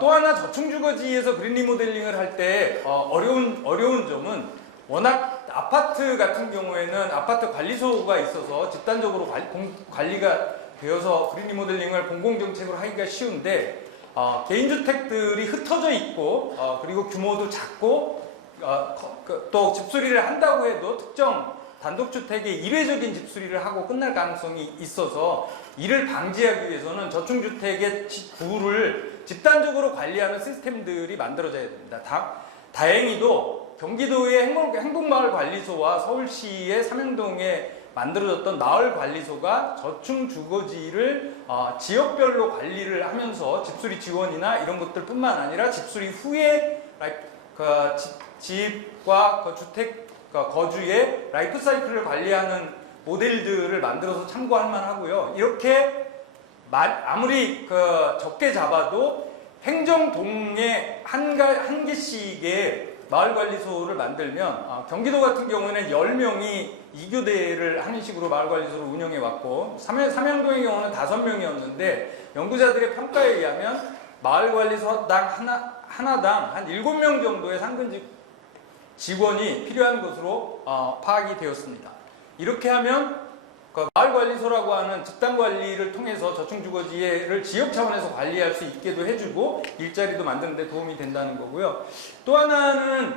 또 하나, 저층주거지에서 그린 리모델링을 할 때 어려운 점은, 워낙 아파트 같은 경우에는 아파트 관리소가 있어서 집단적으로 관리가 되어서 그린 리모델링을 공공정책으로 하기가 쉬운데, 개인주택들이 흩어져 있고 그리고 규모도 작고 또 집수리를 한다고 해도 특정 단독주택의 일회적인 집수리를 하고 끝날 가능성이 있어서, 이를 방지하기 위해서는 저층주택의 구를 집단적으로 관리하는 시스템들이 만들어져야 됩니다. 다행히도 경기도의 행복마을관리소와 서울시의 삼행동에 만들어졌던 마을관리소가 저층 주거지를 지역별로 관리를 하면서 집수리 지원이나 이런 것들 뿐만 아니라 집수리 후에 집과 주택 거주의 라이프 사이클을 관리하는 모델들을 만들어서 참고할 만하고요. 이렇게 아무리 적게 잡아도 행정동에 한 개씩의 마을관리소를 만들면, 경기도 같은 경우에는 10명이 2교대를 하는 식으로 마을관리소를 운영해 왔고, 삼양동의 경우는 5명이었는데 연구자들의 평가에 의하면 마을관리소당 하나당 한 7명 정도의 상근직 직원이 필요한 것으로 파악이 되었습니다. 이렇게 하면 마을관리소라고 하는 집단관리를 통해서 저층주거지를 지역 차원에서 관리할 수 있게도 해주고 일자리도 만드는 데 도움이 된다는 거고요. 또 하나는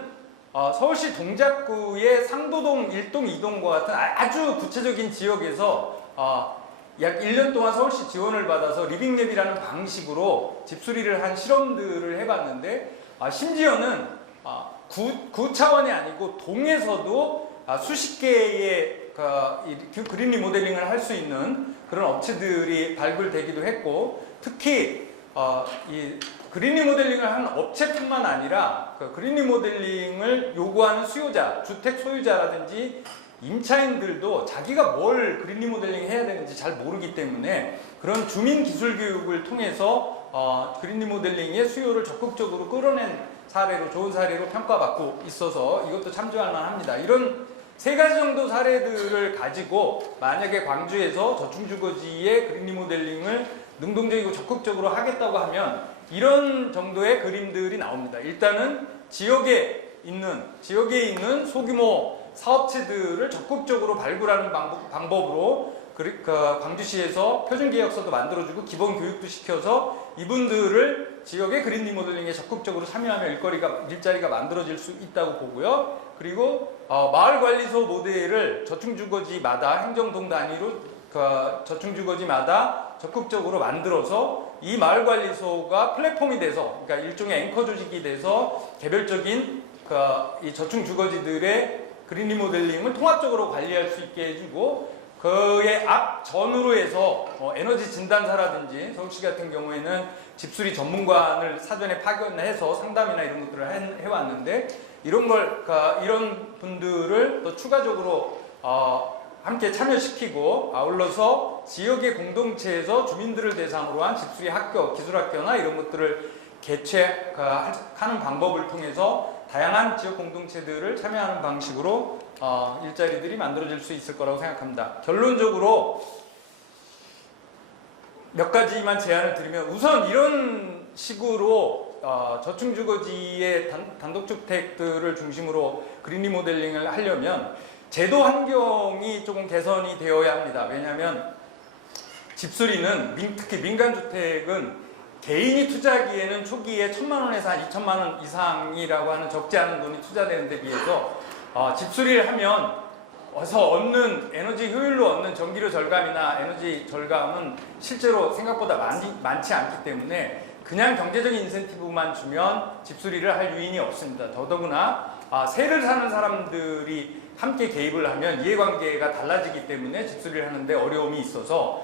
서울시 동작구의 상도동 1동, 2동과 같은 아주 구체적인 지역에서 약 1년 동안 서울시 지원을 받아서 리빙랩이라는 방식으로 집수리를 한 실험들을 해봤는데 심지어는 구 차원이 아니고 동에서도 수십 개의 그린 리모델링을 할 수 있는 그런 업체들이 발굴되기도 했고, 특히 이 그린 리모델링을 하는 업체뿐만 아니라 그린 리모델링을 요구하는 수요자, 주택 소유자라든지 임차인들도 자기가 뭘 그린 리모델링 해야 되는지 잘 모르기 때문에 그런 주민 기술 교육을 통해서 그린 리모델링의 수요를 적극적으로 끌어낸 사례로, 좋은 사례로 평가받고 있어서 이것도 참조할 만합니다. 이런 세 가지 정도 사례들을 가지고 만약에 광주에서 저층주거지의 그린 리모델링을 능동적이고 적극적으로 하겠다고 하면 이런 정도의 그림들이 나옵니다. 일단은 지역에 있는 소규모 사업체들을 적극적으로 발굴하는 방법으로 광주시에서 표준계약서도 만들어주고 기본 교육도 시켜서 이분들을 지역의 그린 리모델링에 적극적으로 참여하면 일자리가 만들어질 수 있다고 보고요. 그리고 마을관리소 모델을 저층주거지마다 행정동 단위로 저층주거지마다 적극적으로 만들어서 이 마을관리소가 플랫폼이 돼서, 그러니까 일종의 앵커 조직이 돼서 개별적인 이 저층주거지들의 그린 리모델링을 통합적으로 관리할 수 있게 해주고, 그의 앞전으로 해서 에너지 진단사라든지 서울시 같은 경우에는 집수리 전문관을 사전에 파견해서 상담이나 이런 것들을 해왔는데, 이런 분들을 또 추가적으로 함께 참여시키고, 아울러서 지역의 공동체에서 주민들을 대상으로 한 집수리 학교, 기술학교나 이런 것들을 개최하는 방법을 통해서 다양한 지역 공동체들을 참여하는 방식으로 일자리들이 만들어질 수 있을 거라고 생각합니다. 결론적으로 몇 가지만 제안을 드리면, 우선 이런 식으로 저층주거지의 단독주택들을 중심으로 그린 리모델링을 하려면 제도 환경이 조금 개선이 되어야 합니다. 왜냐하면 집수리는 특히 민간주택은 개인이 투자하기에는 초기에 1,000만 원에서 한 2,000만 원 이상이라고 하는 적지 않은 돈이 투자되는 데 비해서 집수리를 하면 얻는 에너지 효율로 얻는 전기료 절감이나 에너지 절감은 실제로 생각보다 많지 않기 때문에 그냥 경제적인 인센티브만 주면 집수리를 할 유인이 없습니다. 더더구나 세를 사는 사람들이 함께 개입을 하면 이해관계가 달라지기 때문에 집수리를 하는데 어려움이 있어서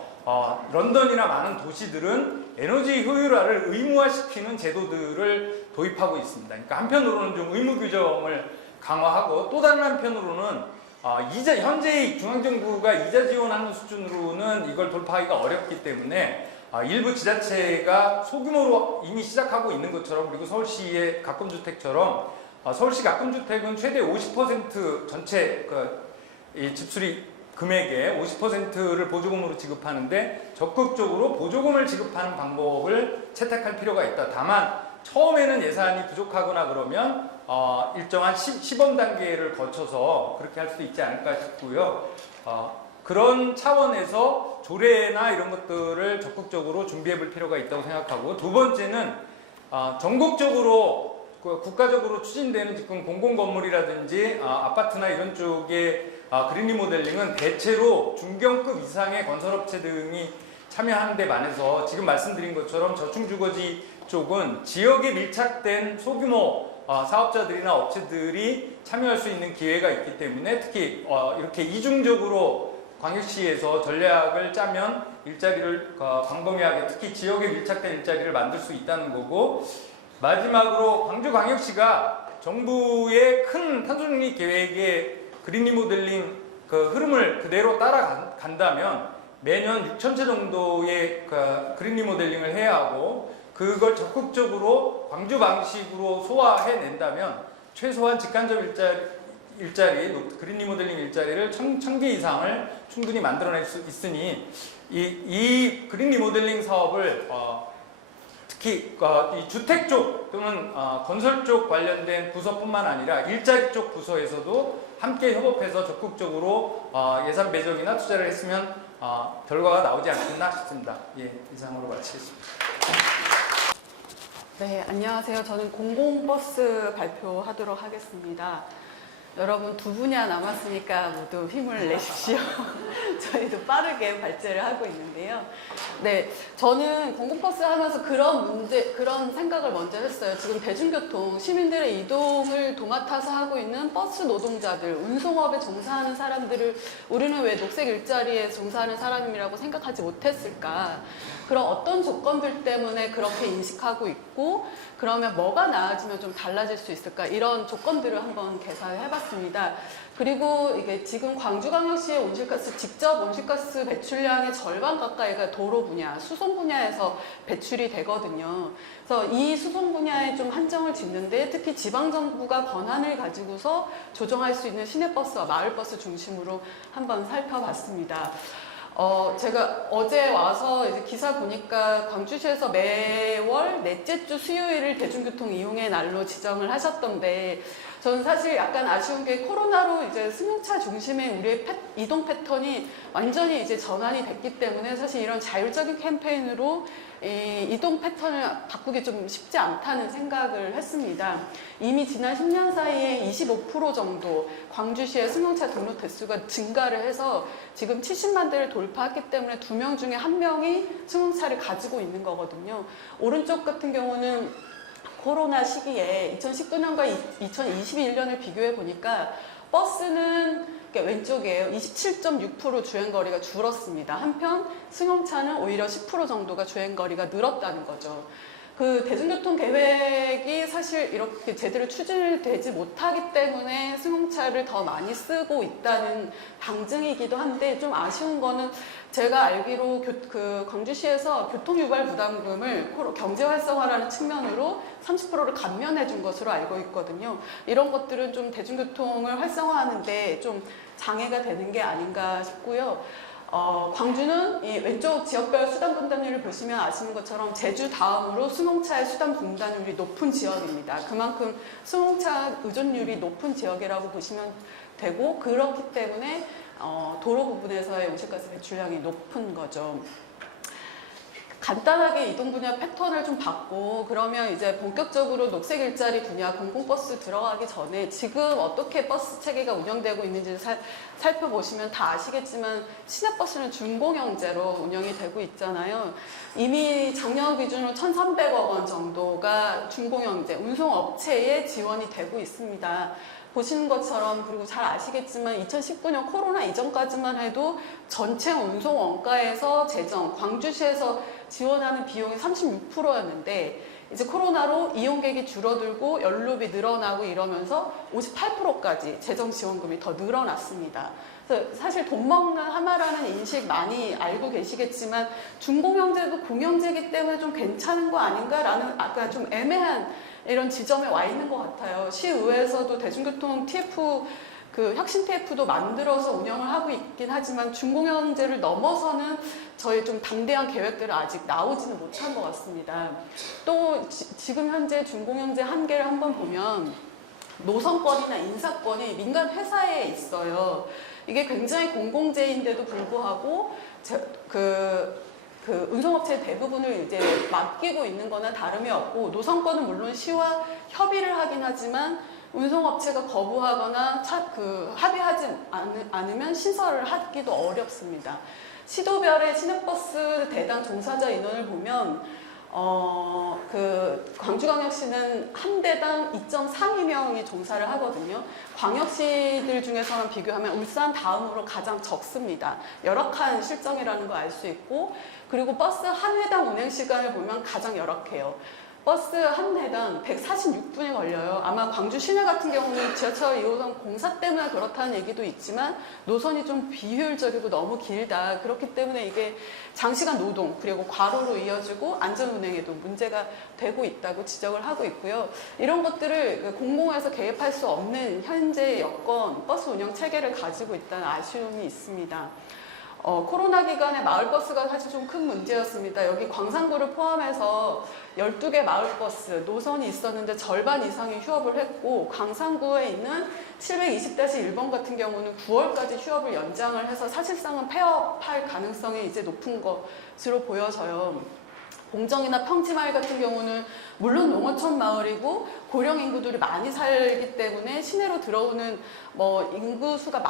런던이나 많은 도시들은 에너지 효율화를 의무화시키는 제도들을 도입하고 있습니다. 그러니까 한편으로는 좀 의무 규정을 강화하고, 또 다른 한편으로는 현재의 중앙정부가 이자 지원하는 수준으로는 이걸 돌파하기가 어렵기 때문에 일부 지자체가 소규모로 이미 시작하고 있는 것처럼, 그리고 서울시의 가금주택처럼 서울시 가금주택은 최대 50% 전체 이 집수리 금액의 50%를 보조금으로 지급하는데 적극적으로 보조금을 지급하는 방법을 채택할 필요가 있다. 다만 처음에는 예산이 부족하거나 그러면 일정한 시범 단계를 거쳐서 그렇게 할 수도 있지 않을까 싶고요. 그런 차원에서 조례나 이런 것들을 적극적으로 준비해 볼 필요가 있다고 생각하고, 두 번째는 전국적으로 국가적으로 추진되는 지금 공공건물이라든지 아파트나 이런 쪽에 그린 리모델링은 대체로 중견급 이상의 건설업체 등이 참여하는 데 반해서 지금 말씀드린 것처럼 저층주거지 쪽은 지역에 밀착된 소규모 사업자들이나 업체들이 참여할 수 있는 기회가 있기 때문에, 특히 이렇게 이중적으로 광역시에서 전략을 짜면 일자리를 광범위하게, 특히 지역에 밀착된 일자리를 만들 수 있다는 거고, 마지막으로 광주광역시가 정부의 큰 탄소중립 계획의 그린 리모델링 흐름을 그대로 따라간다면 매년 6,000채 정도의 그린 리모델링을 해야 하고, 그걸 적극적으로 광주 방식으로 소화해낸다면 최소한 직간접 일자리, 그린 리모델링 일자리를 1,000개 이상을 충분히 만들어낼 수 있으니 이 그린 리모델링 사업을 특히 이 주택 쪽 또는 건설 쪽 관련된 부서뿐만 아니라 일자리 쪽 부서에서도 함께 협업해서 적극적으로 예산 배정이나 투자를 했으면 결과가 나오지 않겠나 싶습니다. 예, 이상으로 마치겠습니다. 네, 안녕하세요. 저는 공공버스 발표하도록 하겠습니다. 여러분 두 분야 남았으니까 모두 힘을 내십시오. 저희도 빠르게 발제를 하고 있는데요. 네, 저는 공공버스 하면서 그런 생각을 먼저 했어요. 지금 대중교통, 시민들의 이동을 도맡아서 하고 있는 버스 노동자들, 운송업에 종사하는 사람들을 우리는 왜 녹색 일자리에 종사하는 사람이라고 생각하지 못했을까? 그런 어떤 조건들 때문에 그렇게 인식하고 있고, 그러면 뭐가 나아지면 좀 달라질 수 있을까? 이런 조건들을 한번 계산을 해봤습니다. 그리고 이게 지금 광주광역시의 온실가스, 직접 온실가스 배출량의 절반 가까이가 도로 분야, 수송 분야에서 배출이 되거든요. 그래서 이 수송 분야에 좀 한정을 짓는데 특히 지방정부가 권한을 가지고서 조정할 수 있는 시내버스와 마을버스 중심으로 한번 살펴봤습니다. 제가 어제 와서 이제 기사 보니까 광주시에서 매월 넷째 주 수요일을 대중교통 이용의 날로 지정을 하셨던데, 저는 사실 약간 아쉬운 게 코로나로 이제 승용차 중심의 우리의 이동 패턴이 완전히 이제 전환이 됐기 때문에 사실 이런 자율적인 캠페인으로 이동 패턴을 바꾸기 좀 쉽지 않다는 생각을 했습니다. 이미 지난 10년 사이에 25% 정도 광주시의 승용차 등록 대수가 증가를 해서 지금 70만 대를 돌파했기 때문에 2명 중에 1명이 승용차를 가지고 있는 거거든요. 오른쪽 같은 경우는 코로나 시기에 2019년과 2021년을 비교해 보니까 버스는 왼쪽이에요. 27.6% 주행거리가 줄었습니다. 한편 승용차는 오히려 10% 정도가 주행거리가 늘었다는 거죠. 그 대중교통 계획이 사실 이렇게 제대로 추진되지 못하기 때문에 승용차를 더 많이 쓰고 있다는 방증이기도 한데, 좀 아쉬운 거는 제가 알기로 광주시에서 교통유발 부담금을 경제 활성화라는 측면으로 30%를 감면해 준 것으로 알고 있거든요. 이런 것들은 좀 대중교통을 활성화하는데 좀 장애가 되는 게 아닌가 싶고요. 광주는 이 왼쪽 지역별 수단 분담률을 보시면 아시는 것처럼 제주 다음으로 승용차의 수단 분담률이 높은 지역입니다. 그만큼 승용차 의존율이 높은 지역이라고 보시면 되고, 그렇기 때문에 도로 부분에서의 온실가스 배출량이 높은 거죠. 간단하게 이동 분야 패턴을 좀 봤고, 그러면 이제 본격적으로 녹색 일자리 분야 공공버스 들어가기 전에 지금 어떻게 버스 체계가 운영되고 있는지 살펴보시면 다 아시겠지만 시내버스는 준공영제로 운영이 되고 있잖아요. 이미 작년 기준으로 1,300억 원 정도가 준공영제, 운송업체에 지원이 되고 있습니다. 보시는 것처럼, 그리고 잘 아시겠지만 2019년 코로나 이전까지만 해도 전체 운송 원가에서 광주시에서 지원하는 비용이 36%였는데 이제 코로나로 이용객이 줄어들고 연료비 늘어나고 이러면서 58%까지 재정 지원금이 더 늘어났습니다. 그래서 사실 돈 먹는 하나라는 인식 많이 알고 계시겠지만 준공영제도 공영제이기 때문에 좀 괜찮은 거 아닌가라는 아까 좀 애매한 이런 지점에 와 있는 것 같아요. 시의회에서도 대중교통 TF, 혁신 TF도 만들어서 운영을 하고 있긴 하지만 준공영제를 넘어서는 저희 좀 담대한 계획들은 아직 나오지는 못한 것 같습니다. 또 지금 현재 준공영제 한계를 한번 보면 노선권이나 인사권이 민간 회사에 있어요. 이게 굉장히 공공재인데도 불구하고 운송업체 대부분을 이제 맡기고 있는 거나 다름이 없고, 노선권은 물론 시와 협의를 하긴 하지만 운송업체가 거부하거나 합의하지 않으면 신설을 하기도 어렵습니다. 시도별의 시내버스 대당 종사자 인원을 보면 광주광역시는 한 대당 2.32명이 종사를 하거든요. 광역시들 중에서만 비교하면 울산 다음으로 가장 적습니다. 열악한 실정이라는 거 알 수 있고, 그리고 버스 한 회당 운행 시간을 보면 가장 열악해요. 버스 한 회당 146분이 걸려요. 아마 광주 시내 같은 경우는 지하철 2호선 공사 때문에 그렇다는 얘기도 있지만 노선이 좀 비효율적이고 너무 길다. 그렇기 때문에 이게 장시간 노동 그리고 과로로 이어지고 안전운행에도 문제가 되고 있다고 지적을 하고 있고요. 이런 것들을 공공에서 개입할 수 없는 현재 여건 버스 운영 체계를 가지고 있다는 아쉬움이 있습니다. 코로나 기간에 마을버스가 사실 좀 큰 문제였습니다. 여기 광산구를 포함해서 12개 마을버스 노선이 있었는데 절반 이상이 휴업을 했고, 광산구에 있는 720-1번 같은 경우는 9월까지 휴업을 연장을 해서 사실상은 폐업할 가능성이 이제 높은 것으로 보여져요. 공정이나 평지마을 같은 경우는 물론 농어촌 마을이고 고령 인구들이 많이 살기 때문에 시내로 들어오는 인구 수가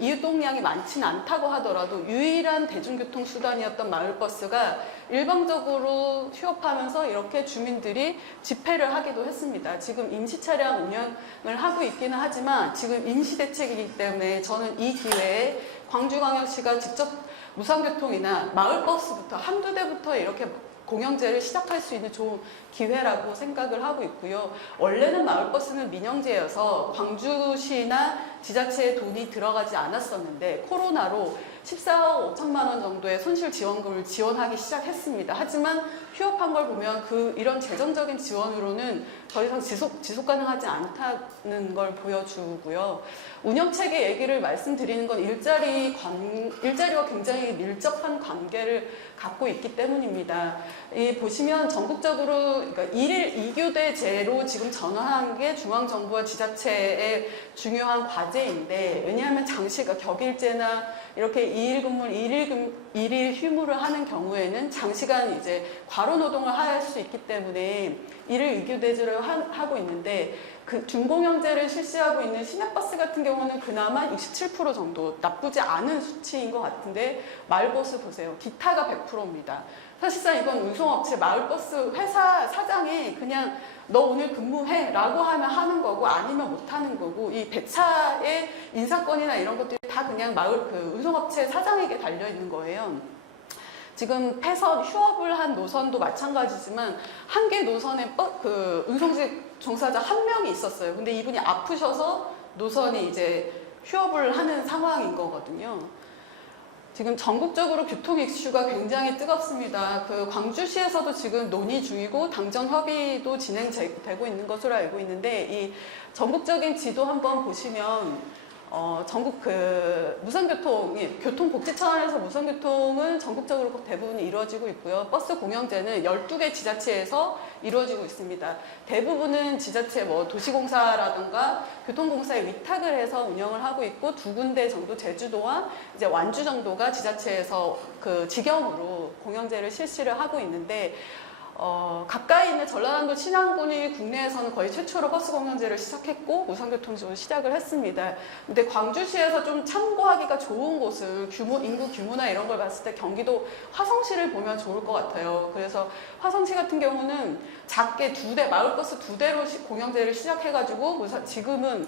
이웃 동량이 많지는 않다고 하더라도 유일한 대중교통 수단이었던 마을버스가 일방적으로 휴업하면서 이렇게 주민들이 집회를 하기도 했습니다. 지금 임시 차량 운영을 하고 있기는 하지만 지금 임시 대책이기 때문에 저는 이 기회에 광주광역시가 직접 무상교통이나 마을버스부터 한두 대부터 이렇게 공영제를 시작할 수 있는 좋은 기회라고 생각을 하고 있고요. 원래는 마을버스는 민영제여서 광주시나 지자체에 돈이 들어가지 않았었는데 코로나로 14억 5천만 원 정도의 손실 지원금을 지원하기 시작했습니다. 하지만 휴업한 걸 보면 이런 재정적인 지원으로는 더 이상 지속 가능하지 않다는 걸 보여주고요. 운영체계 얘기를 말씀드리는 건 일자리와 굉장히 밀접한 관계를 갖고 있기 때문입니다. 보시면 전국적으로 그러니까 1일 2교대제로 지금 전환한 게 중앙정부와 지자체의 중요한 과제인데, 왜냐하면 장시가 격일제나 이렇게 2일 근무, 1일 휴무를 하는 경우에는 장시간 이제 과로 노동을 할 수 있기 때문에 1일 2교대제를 하고 있는데, 그 준공영제를 실시하고 있는 시내버스 같은 경우는 그나마 67% 정도 나쁘지 않은 수치인 것 같은데, 마을버스 보세요. 기타가 100%입니다. 사실상 이건 운송업체 마을버스 회사 사장이 그냥 너 오늘 근무해 라고 하면 하는 거고 아니면 못 하는 거고, 이 배차의 인사권이나 이런 것들이 다 그냥 운송업체 사장에게 달려 있는 거예요. 지금 폐선 휴업을 한 노선도 마찬가지지만 한 개 노선에 운송직 종사자 한 명이 있었어요. 근데 이분이 아프셔서 노선이 이제 휴업을 하는 상황인 거거든요. 지금 전국적으로 교통 이슈가 굉장히 뜨겁습니다. 광주시에서도 지금 논의 중이고 당정 협의도 진행되고 있는 것으로 알고 있는데, 이 전국적인 지도 한번 보시면 전국 무상교통이 교통복지 차원에서 무상교통은 전국적으로 대부분 이루어지고 있고요. 버스 공영제는 12개 지자체에서 이루어지고 있습니다. 대부분은 지자체 도시공사라든가 교통공사에 위탁을 해서 운영을 하고 있고, 2군데 정도 제주도와 이제 완주 정도가 지자체에서 직영으로 공영제를 실시를 하고 있는데, 가까이 있는 전라남도 신안군이 국내에서는 거의 최초로 버스 공영제를 시작했고 무상교통제로 시작을 했습니다. 근데 광주시에서 좀 참고하기가 좋은 곳은 인구 규모나 이런 걸 봤을 때 경기도 화성시를 보면 좋을 것 같아요. 그래서 화성시 같은 경우는 작게 마을버스 2대로 공영제를 시작해가지고 지금은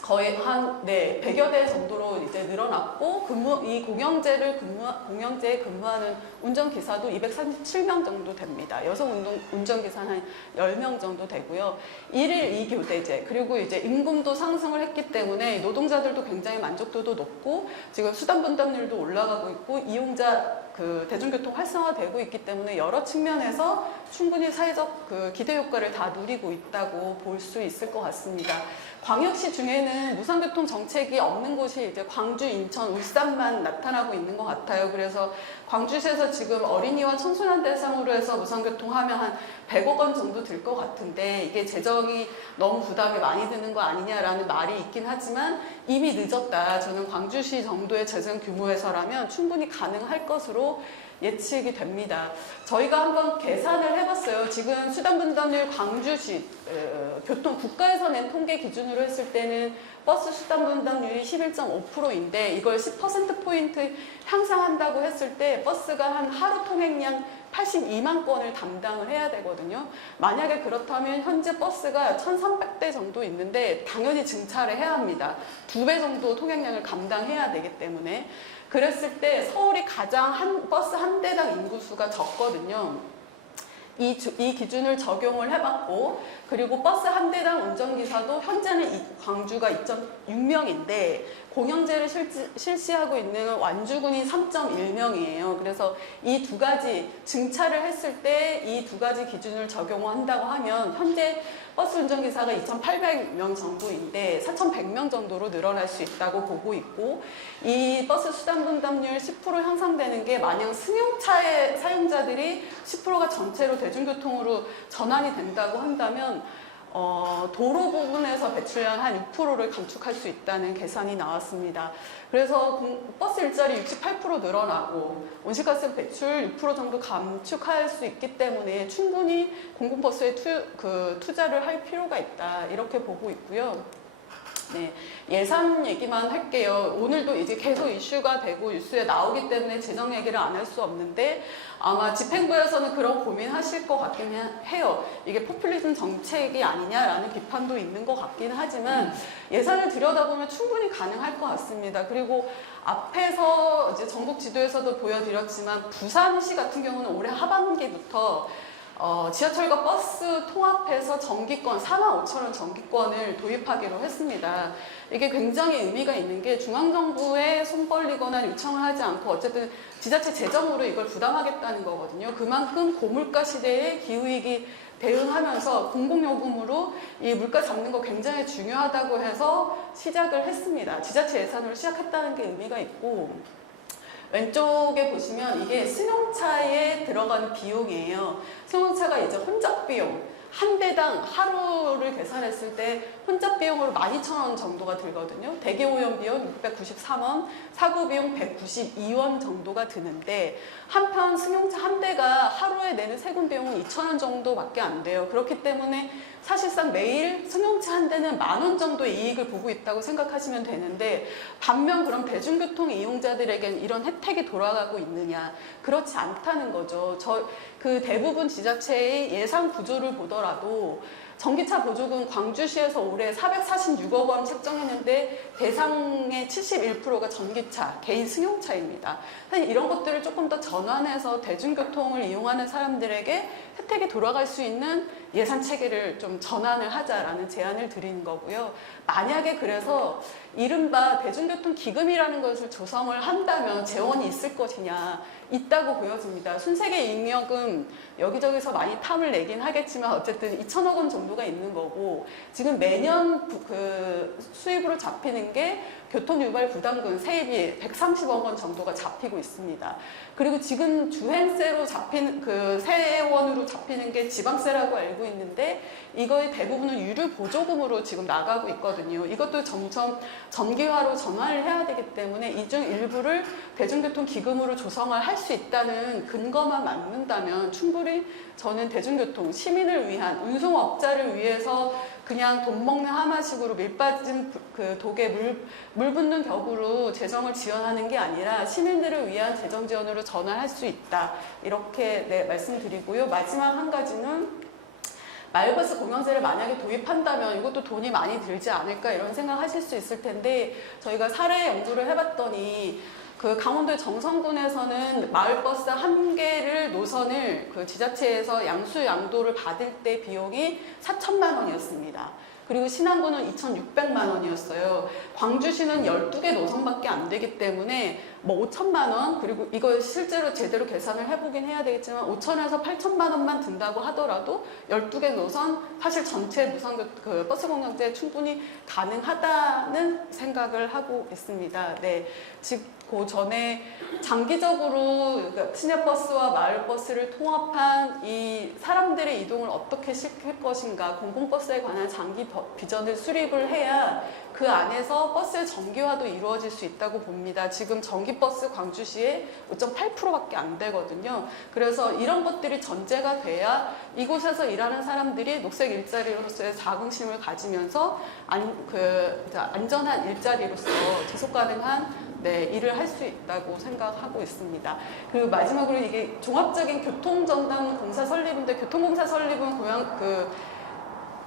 거의 한 100여 대 정도로 이제 늘어났고, 이 공영제에 근무하는 운전기사도 237명 정도 됩니다. 여성 운전기사는 한 10명 정도 되고요. 1일 2교대제, 그리고 이제 임금도 상승을 했기 때문에 노동자들도 굉장히 만족도도 높고, 지금 수단 분담률도 올라가고 있고, 이용자 대중교통 활성화되고 있기 때문에 여러 측면에서 충분히 사회적 기대 효과를 다 누리고 있다고 볼 수 있을 것 같습니다. 광역시 중에는 무상교통 정책이 없는 곳이 이제 광주, 인천, 울산만 나타나고 있는 것 같아요. 그래서 광주시에서 지금 어린이와 청소년 대상으로 해서 무상교통하면 한 100억 원 정도 들 것 같은데, 이게 재정이 너무 부담이 많이 드는 거 아니냐라는 말이 있긴 하지만 이미 늦었다. 저는 광주시 정도의 재정 규모에서라면 충분히 가능할 것으로 예측이 됩니다. 저희가 한번 계산을 해봤어요. 지금 수단분담률 광주시 국가에서 낸 통계 기준으로 했을 때는 버스 수단분담률이 11.5%인데 이걸 10%포인트 향상한다고 했을 때 버스가 한 하루 통행량 82만 건을 담당을 해야 되거든요. 만약에 그렇다면 현재 버스가 1,300대 정도 있는데 당연히 증차를 해야 합니다. 2배 정도 통행량을 감당해야 되기 때문에. 그랬을 때 서울이 가장 버스 한 대당 인구수가 적거든요. 이 기준을 적용을 해봤고, 그리고 버스 한 대당 운전기사도 현재는 광주가 2.6명인데 공영제를 실시하고 있는 완주군이 3.1명이에요. 그래서 이 두 가지 증차를 했을 때 이 두 가지 기준을 적용한다고 하면 현재 버스 운전기사가 2,800명 정도인데 4,100명 정도로 늘어날 수 있다고 보고 있고, 이 버스 수단 분담률 10% 향상되는 게 만약 승용차의 사용자들이 10%가 전체로 대중교통으로 전환이 된다고 한다면 도로 부분에서 배출량 한 6%를 감축할 수 있다는 계산이 나왔습니다. 그래서 버스 일자리 68% 늘어나고 온실가스 배출 6% 정도 감축할 수 있기 때문에 충분히 공공버스에 투자를 할 필요가 있다, 이렇게 보고 있고요. 네, 예산 얘기만 할게요. 오늘도 이제 계속 이슈가 되고 뉴스에 나오기 때문에 재정 얘기를 안 할 수 없는데, 아마 집행부에서는 그런 고민하실 것 같긴 해요. 이게 포퓰리즘 정책이 아니냐라는 비판도 있는 것 같긴 하지만 예산을 들여다보면 충분히 가능할 것 같습니다. 그리고 앞에서 이제 전국 지도에서도 보여드렸지만 부산시 같은 경우는 올해 하반기부터 지하철과 버스 통합해서 정기권 45,000원 정기권을 도입하기로 했습니다. 이게 굉장히 의미가 있는 게 중앙정부에 손 벌리거나 요청을 하지 않고 어쨌든 지자체 재정으로 이걸 부담하겠다는 거거든요. 그만큼 고물가 시대에 기후위기 대응하면서 공공요금으로 이 물가 잡는 거 굉장히 중요하다고 해서 시작을 했습니다. 지자체 예산으로 시작했다는 게 의미가 있고, 왼쪽에 보시면 이게 승용차에 들어가는 비용이에요. 승용차가 이제 혼잡 비용, 한 대당 하루를 계산했을 때 혼잡 비용으로 12,000원 정도가 들거든요. 대기오염 비용 693원, 사고 비용 192원 정도가 드는데, 한편 승용차 한 대가 하루에 내는 세금 비용은 2,000원 정도밖에 안 돼요. 그렇기 때문에 사실상 매일 승용차 한 대는 10,000원 정도의 이익을 보고 있다고 생각하시면 되는데, 반면 그럼 대중교통 이용자들에겐 이런 혜택이 돌아가고 있느냐? 그렇지 않다는 거죠. 그 대부분 지자체의 예산 구조를 보더라도 전기차 보조금 광주시에서 올해 446억 원 책정했는데 대상의 71%가 전기차, 개인 승용차입니다. 사실 이런 것들을 조금 더 전환해서 대중교통을 이용하는 사람들에게 혜택이 돌아갈 수 있는 예산 체계를 좀 전환을 하자라는 제안을 드리는 거고요. 만약에 그래서 이른바 대중교통 기금이라는 것을 조성을 한다면 재원이 있을 것이냐, 있다고 보여집니다. 순세계 잉여금 여기저기서 많이 탐을 내긴 하겠지만 어쨌든 2,000억 원 정도가 있는 거고, 지금 매년 그 수입으로 잡히는 게 교통유발 부담금 세입이 130억 원 정도가 잡히고 있습니다. 그리고 지금 주행세로 잡히는 그 세원으로 잡히는 게 지방세라고 알고 있는데, 이거의 대부분은 유류 보조금으로 지금 나가고 있거든요. 이것도 점점 전기화로 전환을 해야 되기 때문에 이 중 일부를 대중교통 기금으로 조성을 할 수 있다는 근거만 맞는다면 충분히 저는 대중교통, 시민을 위한, 운송업자를 위해서 그냥 돈 먹는 하마식으로 밀 빠진 그 독에 물 붓는 격으로 재정을 지원하는 게 아니라 시민들을 위한 재정 지원으로 전환할 수 있다, 이렇게 말씀드리고요. 마지막 한 가지는 마을버스 공영세를 만약에 도입한다면 이것도 돈이 많이 들지 않을까, 이런 생각 하실 수 있을 텐데, 저희가 사례 연구를 해봤더니 그 강원도의 정선군에서는 마을버스 한 개를 노선을 그 지자체에서 양수 양도를 받을 때 비용이 4,000만 원이었습니다. 그리고 신안군은 2,600만 원이었어요. 광주시는 12개 노선밖에 안 되기 때문에 뭐 5천만 원, 그리고 이거 실제로 제대로 계산을 해보긴 해야 되겠지만 5천에서 8천만 원만 든다고 하더라도 12개 노선, 사실 전체 그 버스 공영제 충분히 가능하다는 생각을 하고 있습니다. 네, 그 전에 장기적으로 시내버스와 마을버스를 통합한 이 사람들의 이동을 어떻게 시킬 것인가, 공공버스에 관한 장기 비전을 수립을 해야 그 안에서 버스의 정기화도 이루어질 수 있다고 봅니다. 지금 전기버스 광주시에 5.8%밖에 안 되거든요. 그래서 이런 것들이 전제가 돼야 이곳에서 일하는 사람들이 녹색 일자리로서의 자긍심을 가지면서 안전한 일자리로서 지속 가능한 일을 할 수 있다고 생각하고 있습니다. 그리고 마지막으로 이게 종합적인 교통전담 공사 설립인데, 교통공사 설립은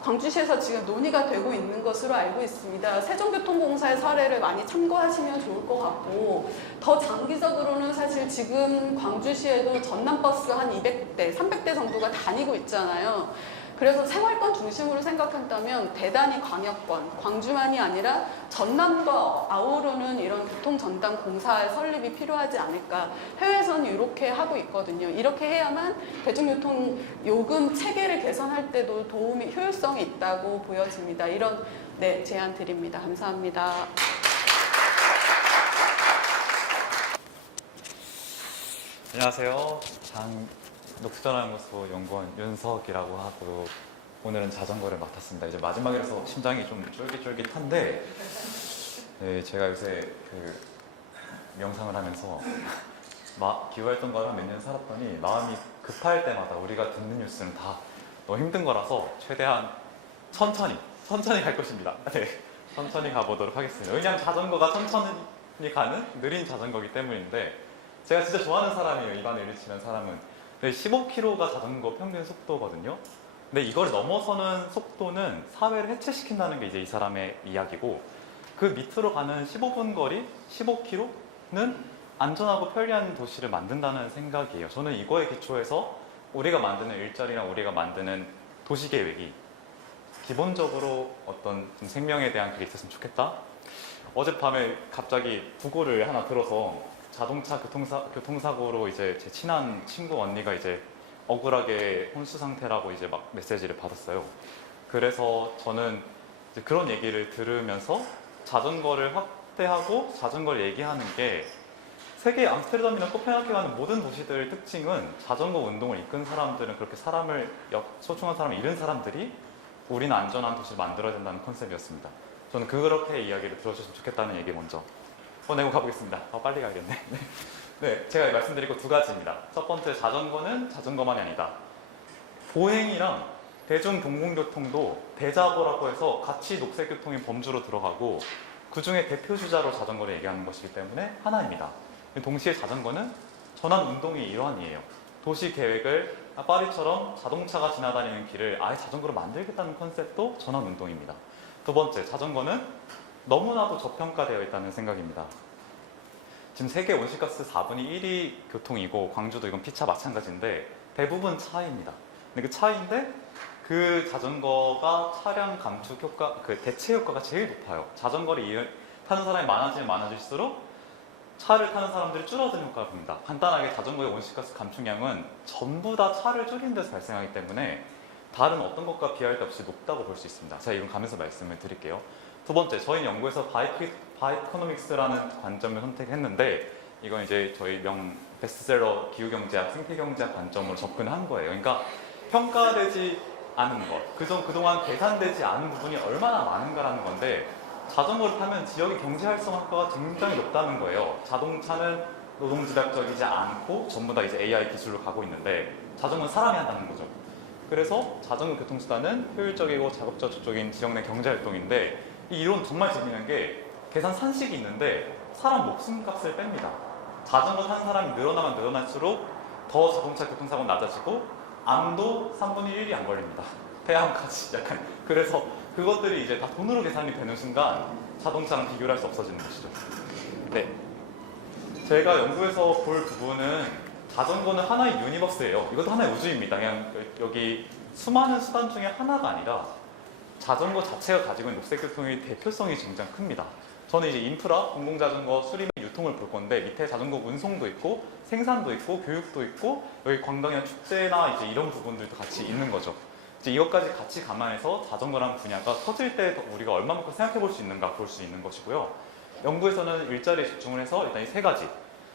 광주시에서 지금 논의가 되고 있는 것으로 알고 있습니다. 세종교통공사의 사례를 많이 참고하시면 좋을 것 같고, 더 장기적으로는 사실 지금 광주시에도 전남버스 한 200대, 300대 정도가 다니고 있잖아요. 그래서 생활권 중심으로 생각한다면 대단히 광역권, 광주만이 아니라 전남도 아우르는 이런 교통전담 공사의 설립이 필요하지 않을까. 해외에서는 이렇게 하고 있거든요. 이렇게 해야만 대중교통 요금 체계를 개선할 때도 도움이, 효율성이 있다고 보여집니다. 이런 제안 드립니다. 감사합니다. 안녕하세요. 녹색전환연구소 연구원 윤석이라고 하고 오늘은 자전거를 맡았습니다. 이제 마지막이라서 심장이 좀 쫄깃쫄깃한데 네, 제가 요새 그 명상을 하면서 기후활동가를 한 몇 년 살았더니 마음이 급할 때마다 우리가 듣는 뉴스는 다 너무 힘든 거라서 최대한 천천히 갈 것입니다. 네, 천천히 가보도록 하겠습니다. 왜냐하면 자전거가 천천히 가는 느린 자전거이기 때문인데 제가 진짜 좋아하는 사람이에요. 입안에 일치는 사람은. 15km가 자전거 평균 속도거든요. 근데 이걸 넘어서는 속도는 사회를 해체시킨다는 게 이제 이 사람의 이야기고, 그 밑으로 가는 15분 거리, 15km는 안전하고 편리한 도시를 만든다는 생각이에요. 저는 이거에 기초해서 우리가 만드는 일자리나 우리가 만드는 도시 계획이 기본적으로 어떤 좀 생명에 대한 그게 있었으면 좋겠다. 어젯밤에 갑자기 부고를 하나 들어서 자동차 교통사고로 이제 제 친한 친구 언니가 이제 억울하게 혼수 상태라고 이제 막 메시지를 받았어요. 그래서 저는 이제 그런 얘기를 들으면서 자전거를 확대하고 자전거를 얘기하는 게 세계 암스테르담이나 코펜하겐하는 모든 도시들의 특징은 자전거 운동을 이끈 사람들은 그렇게 소중한 사람을 잃은 사람들이 우리는 안전한 도시를 만들어야 된다는 컨셉이었습니다. 저는 그렇게 이야기를 들어주셨으면 좋겠다는 얘기 먼저 내고 가보겠습니다. 빨리 가야겠네. 네, 제가 말씀드릴 거 두 가지입니다. 첫 번째, 자전거는 자전거만이 아니다. 보행이랑 대중공공교통도 대자보라고 해서 같이 녹색교통의 범주로 들어가고 그 중에 대표주자로 자전거를 얘기하는 것이기 때문에 하나입니다. 동시에 자전거는 전환운동의 일환이에요. 도시 계획을 파리처럼 자동차가 지나다니는 길을 아예 자전거로 만들겠다는 컨셉도 전환운동입니다. 두 번째, 자전거는 너무나도 저평가되어 있다는 생각입니다. 지금 세계 온실가스 4분의 1이 교통이고 광주도 이건 피차 마찬가지인데 대부분 차입니다. 근데 그 차인데 그 자전거가 차량 감축 효과, 그 대체 효과가 제일 높아요. 자전거를 타는 사람이 많아지면 많아질수록 차를 타는 사람들이 줄어드는 효과를 봅니다. 간단하게 자전거의 온실가스 감축량은 전부 다 차를 줄이는 데서 발생하기 때문에 다른 어떤 것과 비할 데 없이 높다고 볼 수 있습니다. 제가 이건 가면서 말씀을 드릴게요. 두 번째, 저희 연구에서 바이코노믹스라는 관점을 선택했는데 이건 이제 저희 베스트셀러 기후경제학, 생태경제학 관점으로 접근한 거예요. 그러니까 평가되지 않은 것, 그동안 계산되지 않은 부분이 얼마나 많은가라는 건데 자전거를 타면 지역의 경제 활성화가 굉장히 높다는 거예요. 자동차는 노동집약적이지 않고 전부 다 이제 AI 기술로 가고 있는데 자전거는 사람이 한다는 거죠. 그래서 자전거 교통수단은 효율적이고 자급자족적인 지역 내 경제활동인데 이 이론 정말 재미있는 게 계산 산식이 있는데 사람 목숨값을 뺍니다. 자전거 타는 사람이 늘어나면 늘어날수록 더 자동차 교통사고는 낮아지고 암도 3분의 1이 안 걸립니다. 폐암까지 약간. 그래서 그것들이 이제 다 돈으로 계산이 되는 순간 자동차랑 비교를 할 수 없어지는 것이죠. 네. 제가 연구에서 볼 부분은 자전거는 하나의 유니버스예요. 이것도 하나의 우주입니다. 그냥 여기 수많은 수단 중에 하나가 아니라 자전거 자체가 가지고 있는 녹색교통의 대표성이 굉장히 큽니다. 저는 이제 인프라, 공공자전거 수리 및 유통을 볼 건데 밑에 자전거 운송도 있고 생산도 있고 교육도 있고 여기 관광이나 축제나 이제 이런 부분들도 같이 있는 거죠. 이제 이것까지 같이 감안해서 자전거라는 분야가 터질 때 우리가 얼마만큼 생각해 볼 수 있는가 볼 수 있는 것이고요. 연구에서는 일자리에 집중을 해서 일단 이 세 가지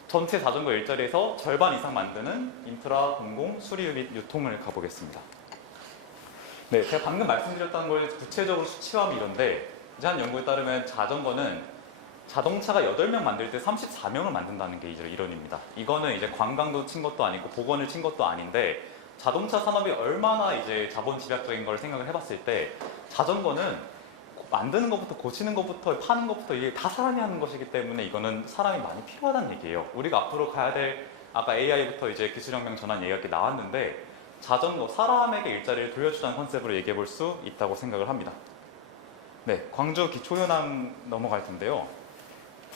전체 자전거 일자리에서 절반 이상 만드는 인프라, 공공, 수리 및 유통을 가보겠습니다. 네, 제가 방금 말씀드렸던 걸 구체적으로 수치화하면 이런데 이제 한 연구에 따르면 자전거는 자동차가 8명 만들 때 34명을 만든다는 게 이제 이론입니다. 이거는 이제 관광도 친 것도 아니고 보건을 친 것도 아닌데 자동차 산업이 얼마나 이제 자본 집약적인 걸 생각을 해봤을 때 자전거는 만드는 것부터 고치는 것부터 파는 것부터 이게 다 사람이 하는 것이기 때문에 이거는 사람이 많이 필요하다는 얘기예요. 우리가 앞으로 가야 될 아까 AI부터 이제 기술혁명 전환 얘기가 나왔는데 자전거, 사람에게 일자리를 돌려주자는 컨셉으로 얘기해 볼 수 있다고 생각을 합니다. 네, 광주 기초현황 넘어갈 텐데요.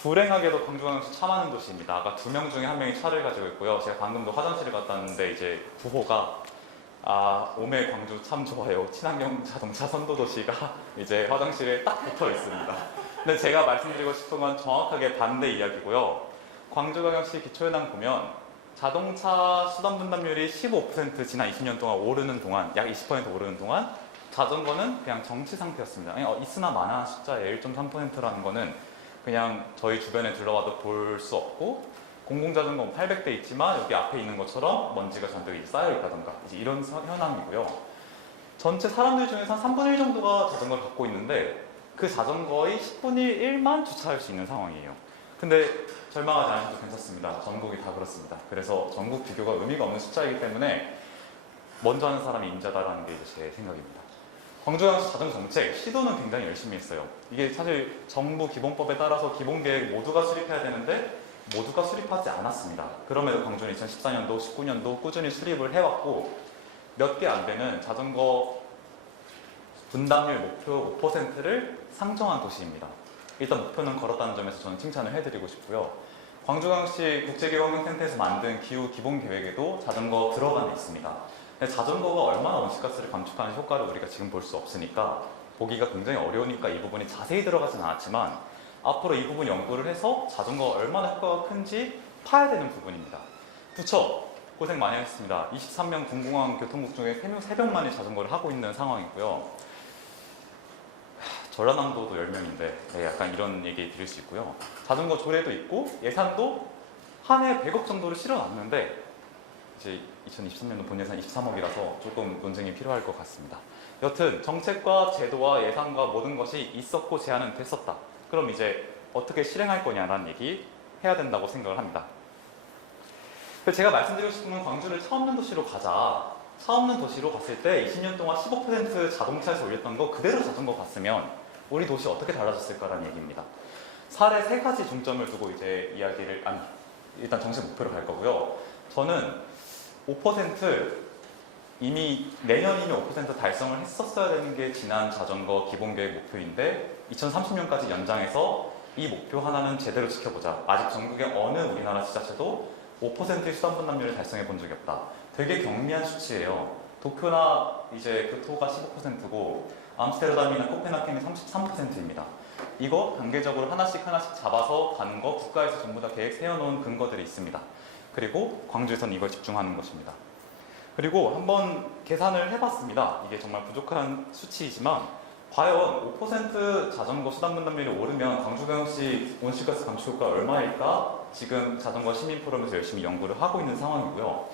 불행하게도 광주는 차 많은 도시입니다. 아까 2명 중에 1명이 차를 가지고 있고요. 제가 방금도 화장실을 갔다 왔는데 이제 부호가 오메 광주 참 좋아요. 친환경 자동차 선도도시가 이제 화장실에 딱 붙어 있습니다. 근데 제가 말씀드리고 싶은 건 정확하게 반대 이야기고요. 광주광역시 기초현황 보면 자동차 수단 분담률이 15% 지난 20년 동안 오르는 동안, 약 20% 오르는 동안 자전거는 그냥 정치 상태였습니다. 그냥 있으나 마나 숫자의 1.3%라는 거는 그냥 저희 주변에 둘러봐도 볼 수 없고, 공공자전거 800대 있지만 여기 앞에 있는 것처럼 먼지가 잔뜩 쌓여 있다던가 이제 이런 현황이고요. 전체 사람들 중에서 한 3분의 1 정도가 자전거를 갖고 있는데 그 자전거의 10분의 1만 주차할 수 있는 상황이에요. 근데 절망하지 않으셔도 괜찮습니다. 전국이 다 그렇습니다. 그래서 전국 비교가 의미가 없는 숫자이기 때문에 먼저 하는 사람이 임자다라는 게 이제 제 생각입니다. 광주광역시 자전거 정책 시도는 굉장히 열심히 했어요. 이게 사실 정부 기본법에 따라서 기본계획 모두가 수립해야 되는데 모두가 수립하지 않았습니다. 그럼에도 광주는 2014년도, 19년도 꾸준히 수립을 해왔고 몇 개 안 되는 자전거 분담률 목표 5%를 상정한 도시입니다. 일단 목표는 걸었다는 점에서 저는 칭찬을 해드리고 싶고요. 광주광역시 국제기후환경센터에서 만든 기후 기본계획에도 자전거 들어가 있습니다. 근데 자전거가 얼마나 온실가스를 감축하는 효과를 우리가 지금 볼 수 없으니까 보기가 굉장히 어려우니까 이 부분이 자세히 들어가진 않았지만 앞으로 이 부분 연구를 해서 자전거가 얼마나 효과가 큰지 파야 되는 부분입니다. 부처 고생 많이 하셨습니다. 23명 공공항 교통국 중에 3명만이 자전거를 하고 있는 상황이고요. 전라남도도 10명인데 네, 약간 이런 얘기 드릴 수 있고요. 자전거 조례도 있고 예산도 한 해 100억 정도를 실어놨는데 이제 2023년도 본 예산 23억이라서 조금 논쟁이 필요할 것 같습니다. 여튼 정책과 제도와 예산과 모든 것이 있었고 제안은 됐었다. 그럼 이제 어떻게 실행할 거냐라는 얘기 해야 된다고 생각을 합니다. 제가 말씀드리고 싶은 건 광주를 차 없는 도시로 가자. 차 없는 도시로 갔을 때 20년 동안 15% 자동차에서 올렸던 거 그대로 자전거 갔으면 우리 도시 어떻게 달라졌을까라는 얘기입니다. 사례 3가지 중점을 두고 이제 이야기를 일단 정책 목표로 갈 거고요. 저는 5% 이미 내년이면 5% 달성을 했었어야 되는 게 지난 자전거 기본계획 목표인데 2030년까지 연장해서 이 목표 하나는 제대로 지켜보자. 아직 전국의 어느 우리나라 지자체도 5%의 수단 분담률을 달성해 본 적이 없다. 되게 경미한 수치예요. 도쿄나 이제 교토가 15%고 암스테르담이나 코펜하겐이 33%입니다. 이거 단계적으로 하나씩 잡아서 가는 거 국가에서 전부 다 계획 세워놓은 근거들이 있습니다. 그리고 광주에서는 이걸 집중하는 것입니다. 그리고 한번 계산을 해봤습니다. 이게 정말 부족한 수치이지만 과연 5% 자전거 수단 분담률이 오르면 광주광역시 온실가스 감축 효과가 얼마일까? 지금 자전거 시민 포럼에서 열심히 연구를 하고 있는 상황이고요.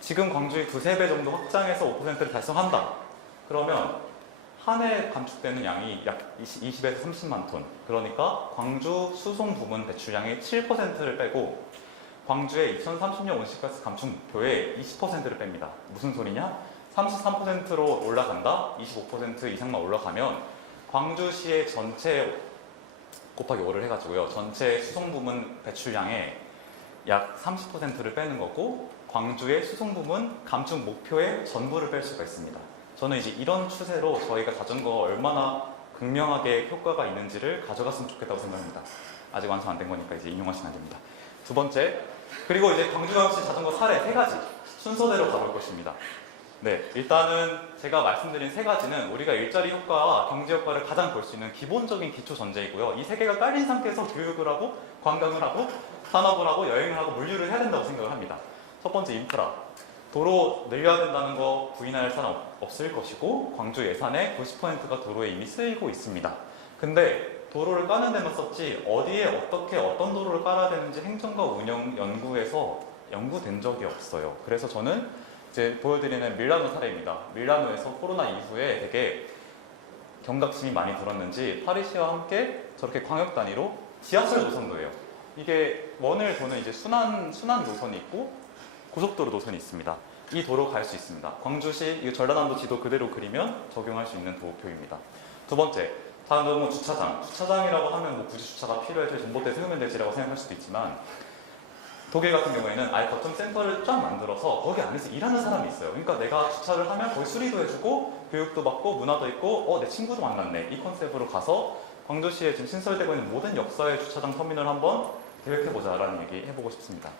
지금 광주의 2~3배 정도 확장해서 5%를 달성한다. 그러면 한 해 감축되는 양이 약 20에서 30만 톤. 그러니까 광주 수송 부문 배출량의 7%를 빼고 광주의 2030년 온실가스 감축 목표의 20%를 뺍니다. 무슨 소리냐? 33%로 올라간다? 25% 이상만 올라가면 광주시의 전체 곱하기 5를 해가지고요. 전체 수송 부문 배출량의 약 30%를 빼는 거고 광주의 수송 부문 감축 목표의 전부를 뺄 수가 있습니다. 저는 이제 이런 추세로 저희가 자전거가 얼마나 극명하게 효과가 있는지를 가져갔으면 좋겠다고 생각합니다. 아직 완성 안 된 거니까 이제 인용하시면 안 됩니다. 두 번째, 그리고 이제 광주광역시 자전거 사례 3가지 순서대로 가볼 것입니다. 네, 일단은 제가 말씀드린 3가지는 우리가 일자리 효과와 경제 효과를 가장 볼 수 있는 기본적인 기초 전제이고요. 이 3개가 깔린 상태에서 교육을 하고 관광을 하고 산업을 하고 여행을 하고 물류를 해야 된다고 생각을 합니다. 첫 번째 인프라. 도로 늘려야 된다는 거 부인할 사람 없을 것이고 광주 예산의 90%가 도로에 이미 쓰이고 있습니다. 근데 도로를 까는 데만 썼지 어디에 어떻게 어떤 도로를 깔아야 되는지 행정과 운영 연구에서 연구된 적이 없어요. 그래서 저는 이제 보여드리는 밀라노 사례입니다. 밀라노에서 코로나 이후에 되게 경각심이 많이 들었는지 파리시와 함께 저렇게 광역 단위로 지하철 노선도예요. 이게 원을 도는 이제 순환 노선이 있고 고속도로 노선이 있습니다. 이 도로 갈 수 있습니다. 광주시 이 전라남도 지도 그대로 그리면 적용할 수 있는 도표입니다. 두 번째, 다른 경우 주차장. 주차장이라고 하면 뭐 굳이 주차가 필요해서 전봇대 세우면 되지라고 생각할 수도 있지만 독일 같은 경우에는 아예 거점 센터를 쫙 만들어서 거기 안에서 일하는 사람이 있어요. 그러니까 내가 주차를 하면 거기 수리도 해주고 교육도 받고 문화도 있고 내 친구도 만났네. 이 컨셉으로 가서 광주시에 지금 신설되고 있는 모든 역사의 주차장 터미널 한번 계획해보자라는 얘기 해보고 싶습니다.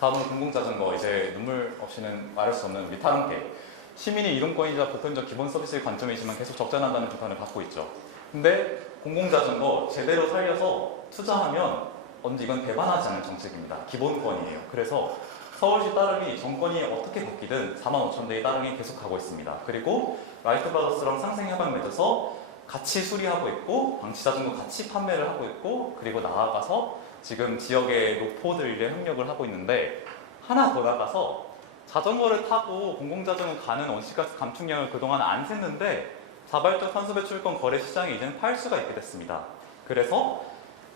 다음은 공공자전거, 이제 눈물 없이는 말할 수 없는 우리 타랑계. 시민이 이동권이자 보편적 기본 서비스의 관점이지만 계속 적자난다는 비판을 받고 있죠. 근데 공공자전거 제대로 살려서 투자하면 언제 이건 배반하지 않는 정책입니다. 기본권이에요. 그래서 서울시 따릉이 정권이 어떻게 바뀌든 45,000대의 따릉이 계속 가고 있습니다. 그리고 라이트 브라더스랑 상생협약 맺어서 같이 수리하고 있고 방치자전거 같이 판매를 하고 있고 그리고 나아가서 지금 지역의 노포들의 협력을 하고 있는데 하나 더 나가서 자전거를 타고 공공자전거 가는 온실가스 감축량을 그동안 안 셌는데 자발적 탄소 배출권 거래 시장에 이제는 팔 수가 있게 됐습니다. 그래서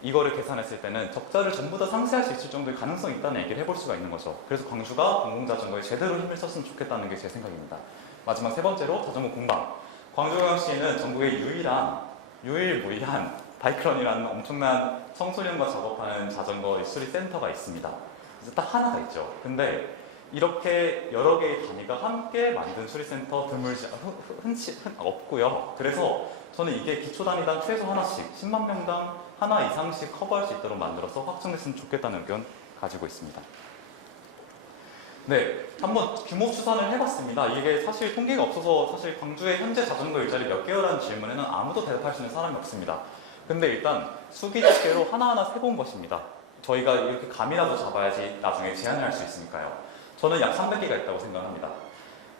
이거를 계산했을 때는 적자를 전부 다 상쇄할 수 있을 정도의 가능성이 있다는 얘기를 해볼 수가 있는 거죠. 그래서 광주가 공공자전거에 제대로 힘을 썼으면 좋겠다는 게 제 생각입니다. 마지막 세 번째로 자전거 공방. 광주광역시에는 전국의 유일무이한 바이크런이라는 엄청난 청소년과 작업하는 자전거 수리센터가 있습니다. 그래서 딱 하나가 있죠. 근데 이렇게 여러 개의 단위가 함께 만든 수리센터 드물지 흔치 없고요. 그래서 저는 이게 기초 단위당 최소 하나씩 10만 명당 하나 이상씩 커버할 수 있도록 만들어서 확정됐으면 좋겠다는 의견 가지고 있습니다. 네, 한번 규모 추산을 해봤습니다. 이게 사실 통계가 없어서 사실 광주의 현재 자전거 일자리 몇 개요라는 질문에는 아무도 대답할 수 있는 사람이 없습니다. 근데 일단 수기 집계로 하나하나 세본 것입니다. 저희가 이렇게 감이라도 잡아야지 나중에 제한을 할 수 있으니까요. 저는 약 300개가 있다고 생각합니다.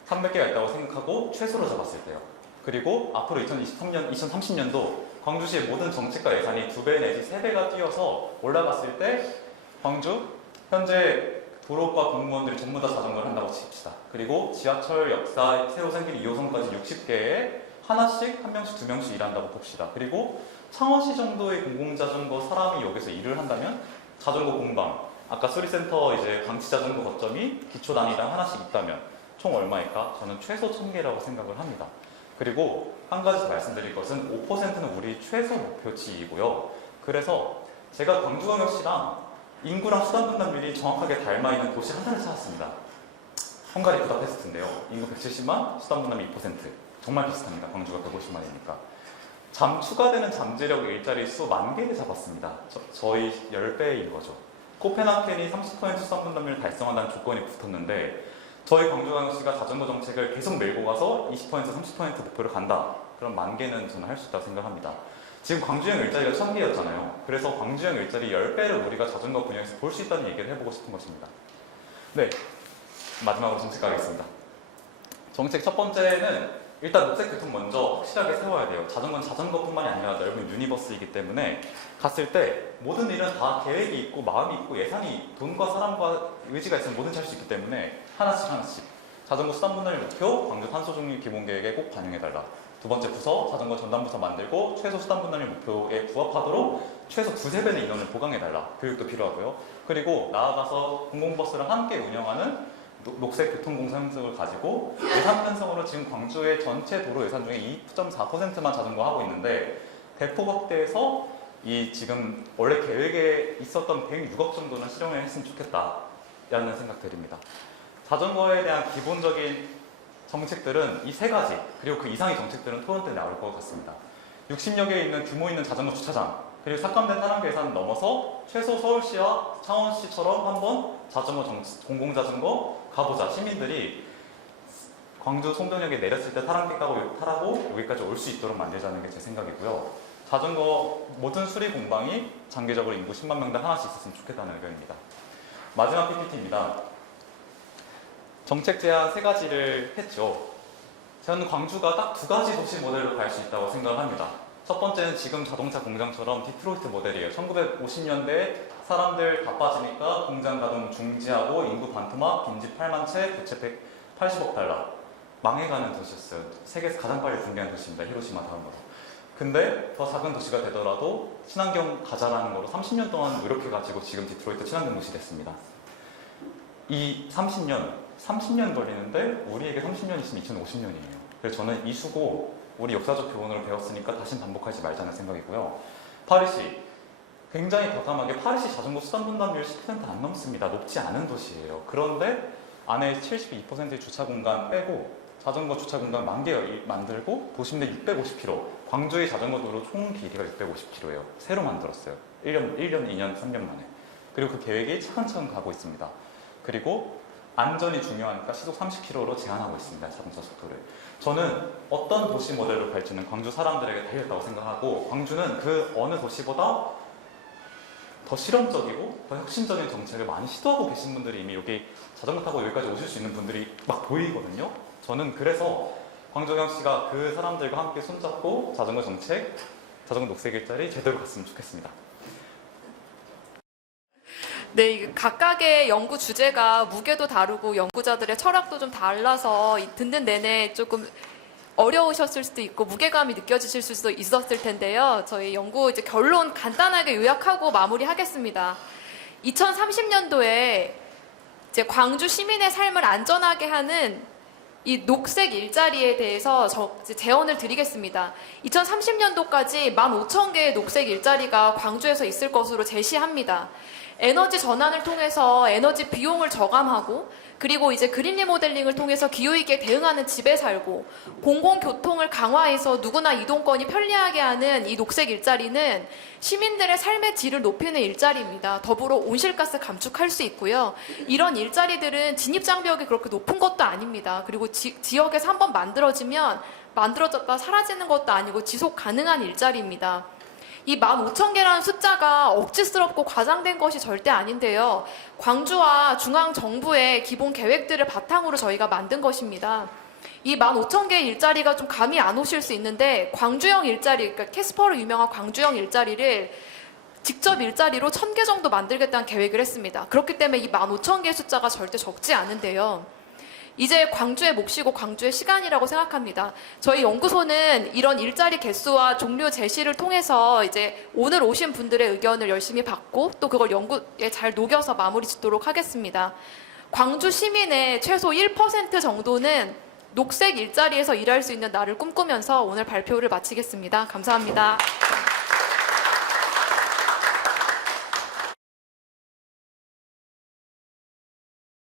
300개가 있다고 생각하고 최소로 잡았을 때요. 그리고 앞으로 2030년도 광주시의 모든 정책과 예산이 2배 내지 3배가 뛰어서 올라갔을 때 광주 현재 도로과 공무원들이 전부 다 자전거를 한다고 칩시다. 그리고 지하철 역사 새로 생긴 2호선까지 60개에 하나씩, 한 명씩, 두 명씩 일한다고 봅시다. 그리고 창원시 정도의 공공자전거 사람이 여기서 일을 한다면 자전거 공방, 아까 수리센터 이제 방치자전거 거점이 기초 단위당 하나씩 있다면 총 얼마일까? 저는 최소 1000개라고 생각을 합니다. 그리고 한 가지 더 말씀드릴 것은 5%는 우리 최소 목표치이고요. 그래서 제가 광주광역시랑 인구랑 수단 분담률이 정확하게 닮아 있는 도시 하나를 찾았습니다. 헝가리 부다페스트인데요. 인구 170만, 수단 분담이 2%. 정말 비슷합니다. 광주가 150만이니까. 추가되는 잠재력 일자리 수 10,000개를 잡았습니다. 저희 10배인 거죠. 코펜하겐이 30% 수단 분담률을 달성한다는 조건이 붙었는데 저희 광주광역시가 자전거 정책을 계속 밀고 가서 20%, 30% 목표를 간다. 그럼 10,000개는 저는 할 수 있다고 생각합니다. 지금 광주형 일자리가 1000개였잖아요. 그래서 광주형 일자리 10배를 우리가 자전거 분야에서 볼 수 있다는 얘기를 해보고 싶은 것입니다. 네, 마지막으로 정책 가겠습니다. 정책 첫 번째는 일단 녹색 교통 먼저 확실하게 세워야 돼요. 자전거는 자전거뿐만이 아니라 넓은 유니버스이기 때문에 갔을 때 모든 일은 다 계획이 있고 마음이 있고 예산이 돈과 사람과 의지가 있으면 뭐든지 할 수 있기 때문에 하나씩 자전거 수단 분할 목표 광주 탄소 중립 기본 계획에 꼭 반영해달라. 두 번째 부서 자전거 전담부서 만들고 최소 수단 분할 목표에 부합하도록 최소 2~3배의 인원을 보강해달라. 교육도 필요하고요. 그리고 나아가서 공공버스를 함께 운영하는 녹색 교통공사 형식을 가지고 예산 편성으로 지금 광주의 전체 도로 예산 중에 2.4%만 자전거 하고 있는데 대폭 확대해서 이 지금 원래 계획에 있었던 106억 정도는 실현을 했으면 좋겠다라는 생각 드립니다. 자전거에 대한 기본적인 정책들은 이 세 가지 그리고 그 이상의 정책들은 토론 때 나올 것 같습니다. 60여 개에 있는 규모 있는 자전거 주차장 그리고 삭감된 타당계 예산을 넘어서 최소 서울시와 창원시처럼 한번 공공자전거 가보자. 시민들이 광주 송정역에 내렸을 때 타랑길 타라고 여기까지 올 수 있도록 만들자는 게 제 생각이고요. 자전거 모든 수리 공방이 장기적으로 인구 10만 명당 하나씩 있었으면 좋겠다는 의견입니다. 마지막 PPT입니다. 정책 제안 3가지를 했죠. 저는 광주가 딱 2가지 도시 모델로 갈 수 있다고 생각합니다. 첫 번째는 지금 자동차 공장처럼 디트로이트 모델이에요. 1950년대에 사람들 다 빠지니까 공장 가동 중지하고 인구 반토막, 빈집 8만 채, 부채 180억 달러. 망해가는 도시였어요. 세계에서 가장 빨리 붕괴한 도시입니다. 히로시마 다음으로. 근데 더 작은 도시가 되더라도 친환경 가자라는 거로 30년 동안 노력해가지고 지금 디트로이트 친환경 도시 됐습니다. 이 30년 걸리는데 우리에게 30년 있으면 2050년이에요. 그래서 저는 이 수고 우리 역사적 교훈으로 배웠으니까 다시는 반복하지 말자는 생각이고요. 파리시 굉장히 과감하게 파리시 자전거 수단 분담률 10% 안 넘습니다. 높지 않은 도시예요. 그런데 안에 72%의 주차 공간 빼고 자전거 주차 공간 10,000개 만들고 도심 내 650km 광주의 자전거 도로 총 길이가 650km예요. 새로 만들었어요. 1년, 2년, 3년 만에. 그리고 그 계획이 차근차근 가고 있습니다. 그리고 안전이 중요하니까 시속 30km로 제한하고 있습니다. 자동차 속도를. 저는 어떤 도시 모델로 갈지는 광주 사람들에게 달렸다고 생각하고 광주는 그 어느 도시보다 더 실험적이고 더 혁신적인 정책을 많이 시도하고 계신 분들이 이미 여기 자전거 타고 여기까지 오실 수 있는 분들이 막 보이거든요. 저는 그래서 광주경 씨가 그 사람들과 함께 손잡고 자전거 정책, 자전거 녹색 일자리 제대로 갔으면 좋겠습니다. 네, 이게 각각의 연구 주제가 무게도 다르고 연구자들의 철학도 좀 달라서 듣는 내내 조금 어려우셨을 수도 있고 무게감이 느껴지실 수도 있었을 텐데요. 저희 연구 이제 결론 간단하게 요약하고 마무리하겠습니다. 2030년도에 이제 광주 시민의 삶을 안전하게 하는 이 녹색 일자리에 대해서 이제 제언을 드리겠습니다. 2030년도까지 15,000개의 녹색 일자리가 광주에서 있을 것으로 제시합니다. 에너지 전환을 통해서 에너지 비용을 저감하고 그리고 이제 그린 리모델링을 통해서 기후위기에 대응하는 집에 살고 공공교통을 강화해서 누구나 이동권이 편리하게 하는 이 녹색 일자리는 시민들의 삶의 질을 높이는 일자리입니다. 더불어 온실가스 감축할 수 있고요. 이런 일자리들은 진입장벽이 그렇게 높은 것도 아닙니다. 그리고 지역에서 한번 만들어졌다 사라지는 것도 아니고 지속 가능한 일자리입니다. 이 15,000개라는 숫자가 억지스럽고 과장된 것이 절대 아닌데요. 광주와 중앙정부의 기본 계획들을 바탕으로 저희가 만든 것입니다. 이 15,000개의 일자리가 좀 감이 안 오실 수 있는데 광주형 일자리, 그러니까 캐스퍼로 유명한 광주형 일자리를 직접 일자리로 1,000개 정도 만들겠다는 계획을 했습니다. 그렇기 때문에 이 15,000개의 숫자가 절대 적지 않은데요. 이제 광주의 몫이고 광주의 시간이라고 생각합니다. 저희 연구소는 이런 일자리 개수와 종류 제시를 통해서 이제 오늘 오신 분들의 의견을 열심히 받고 또 그걸 연구에 잘 녹여서 마무리 짓도록 하겠습니다. 광주 시민의 최소 1% 정도는 녹색 일자리에서 일할 수 있는 날을 꿈꾸면서 오늘 발표를 마치겠습니다. 감사합니다.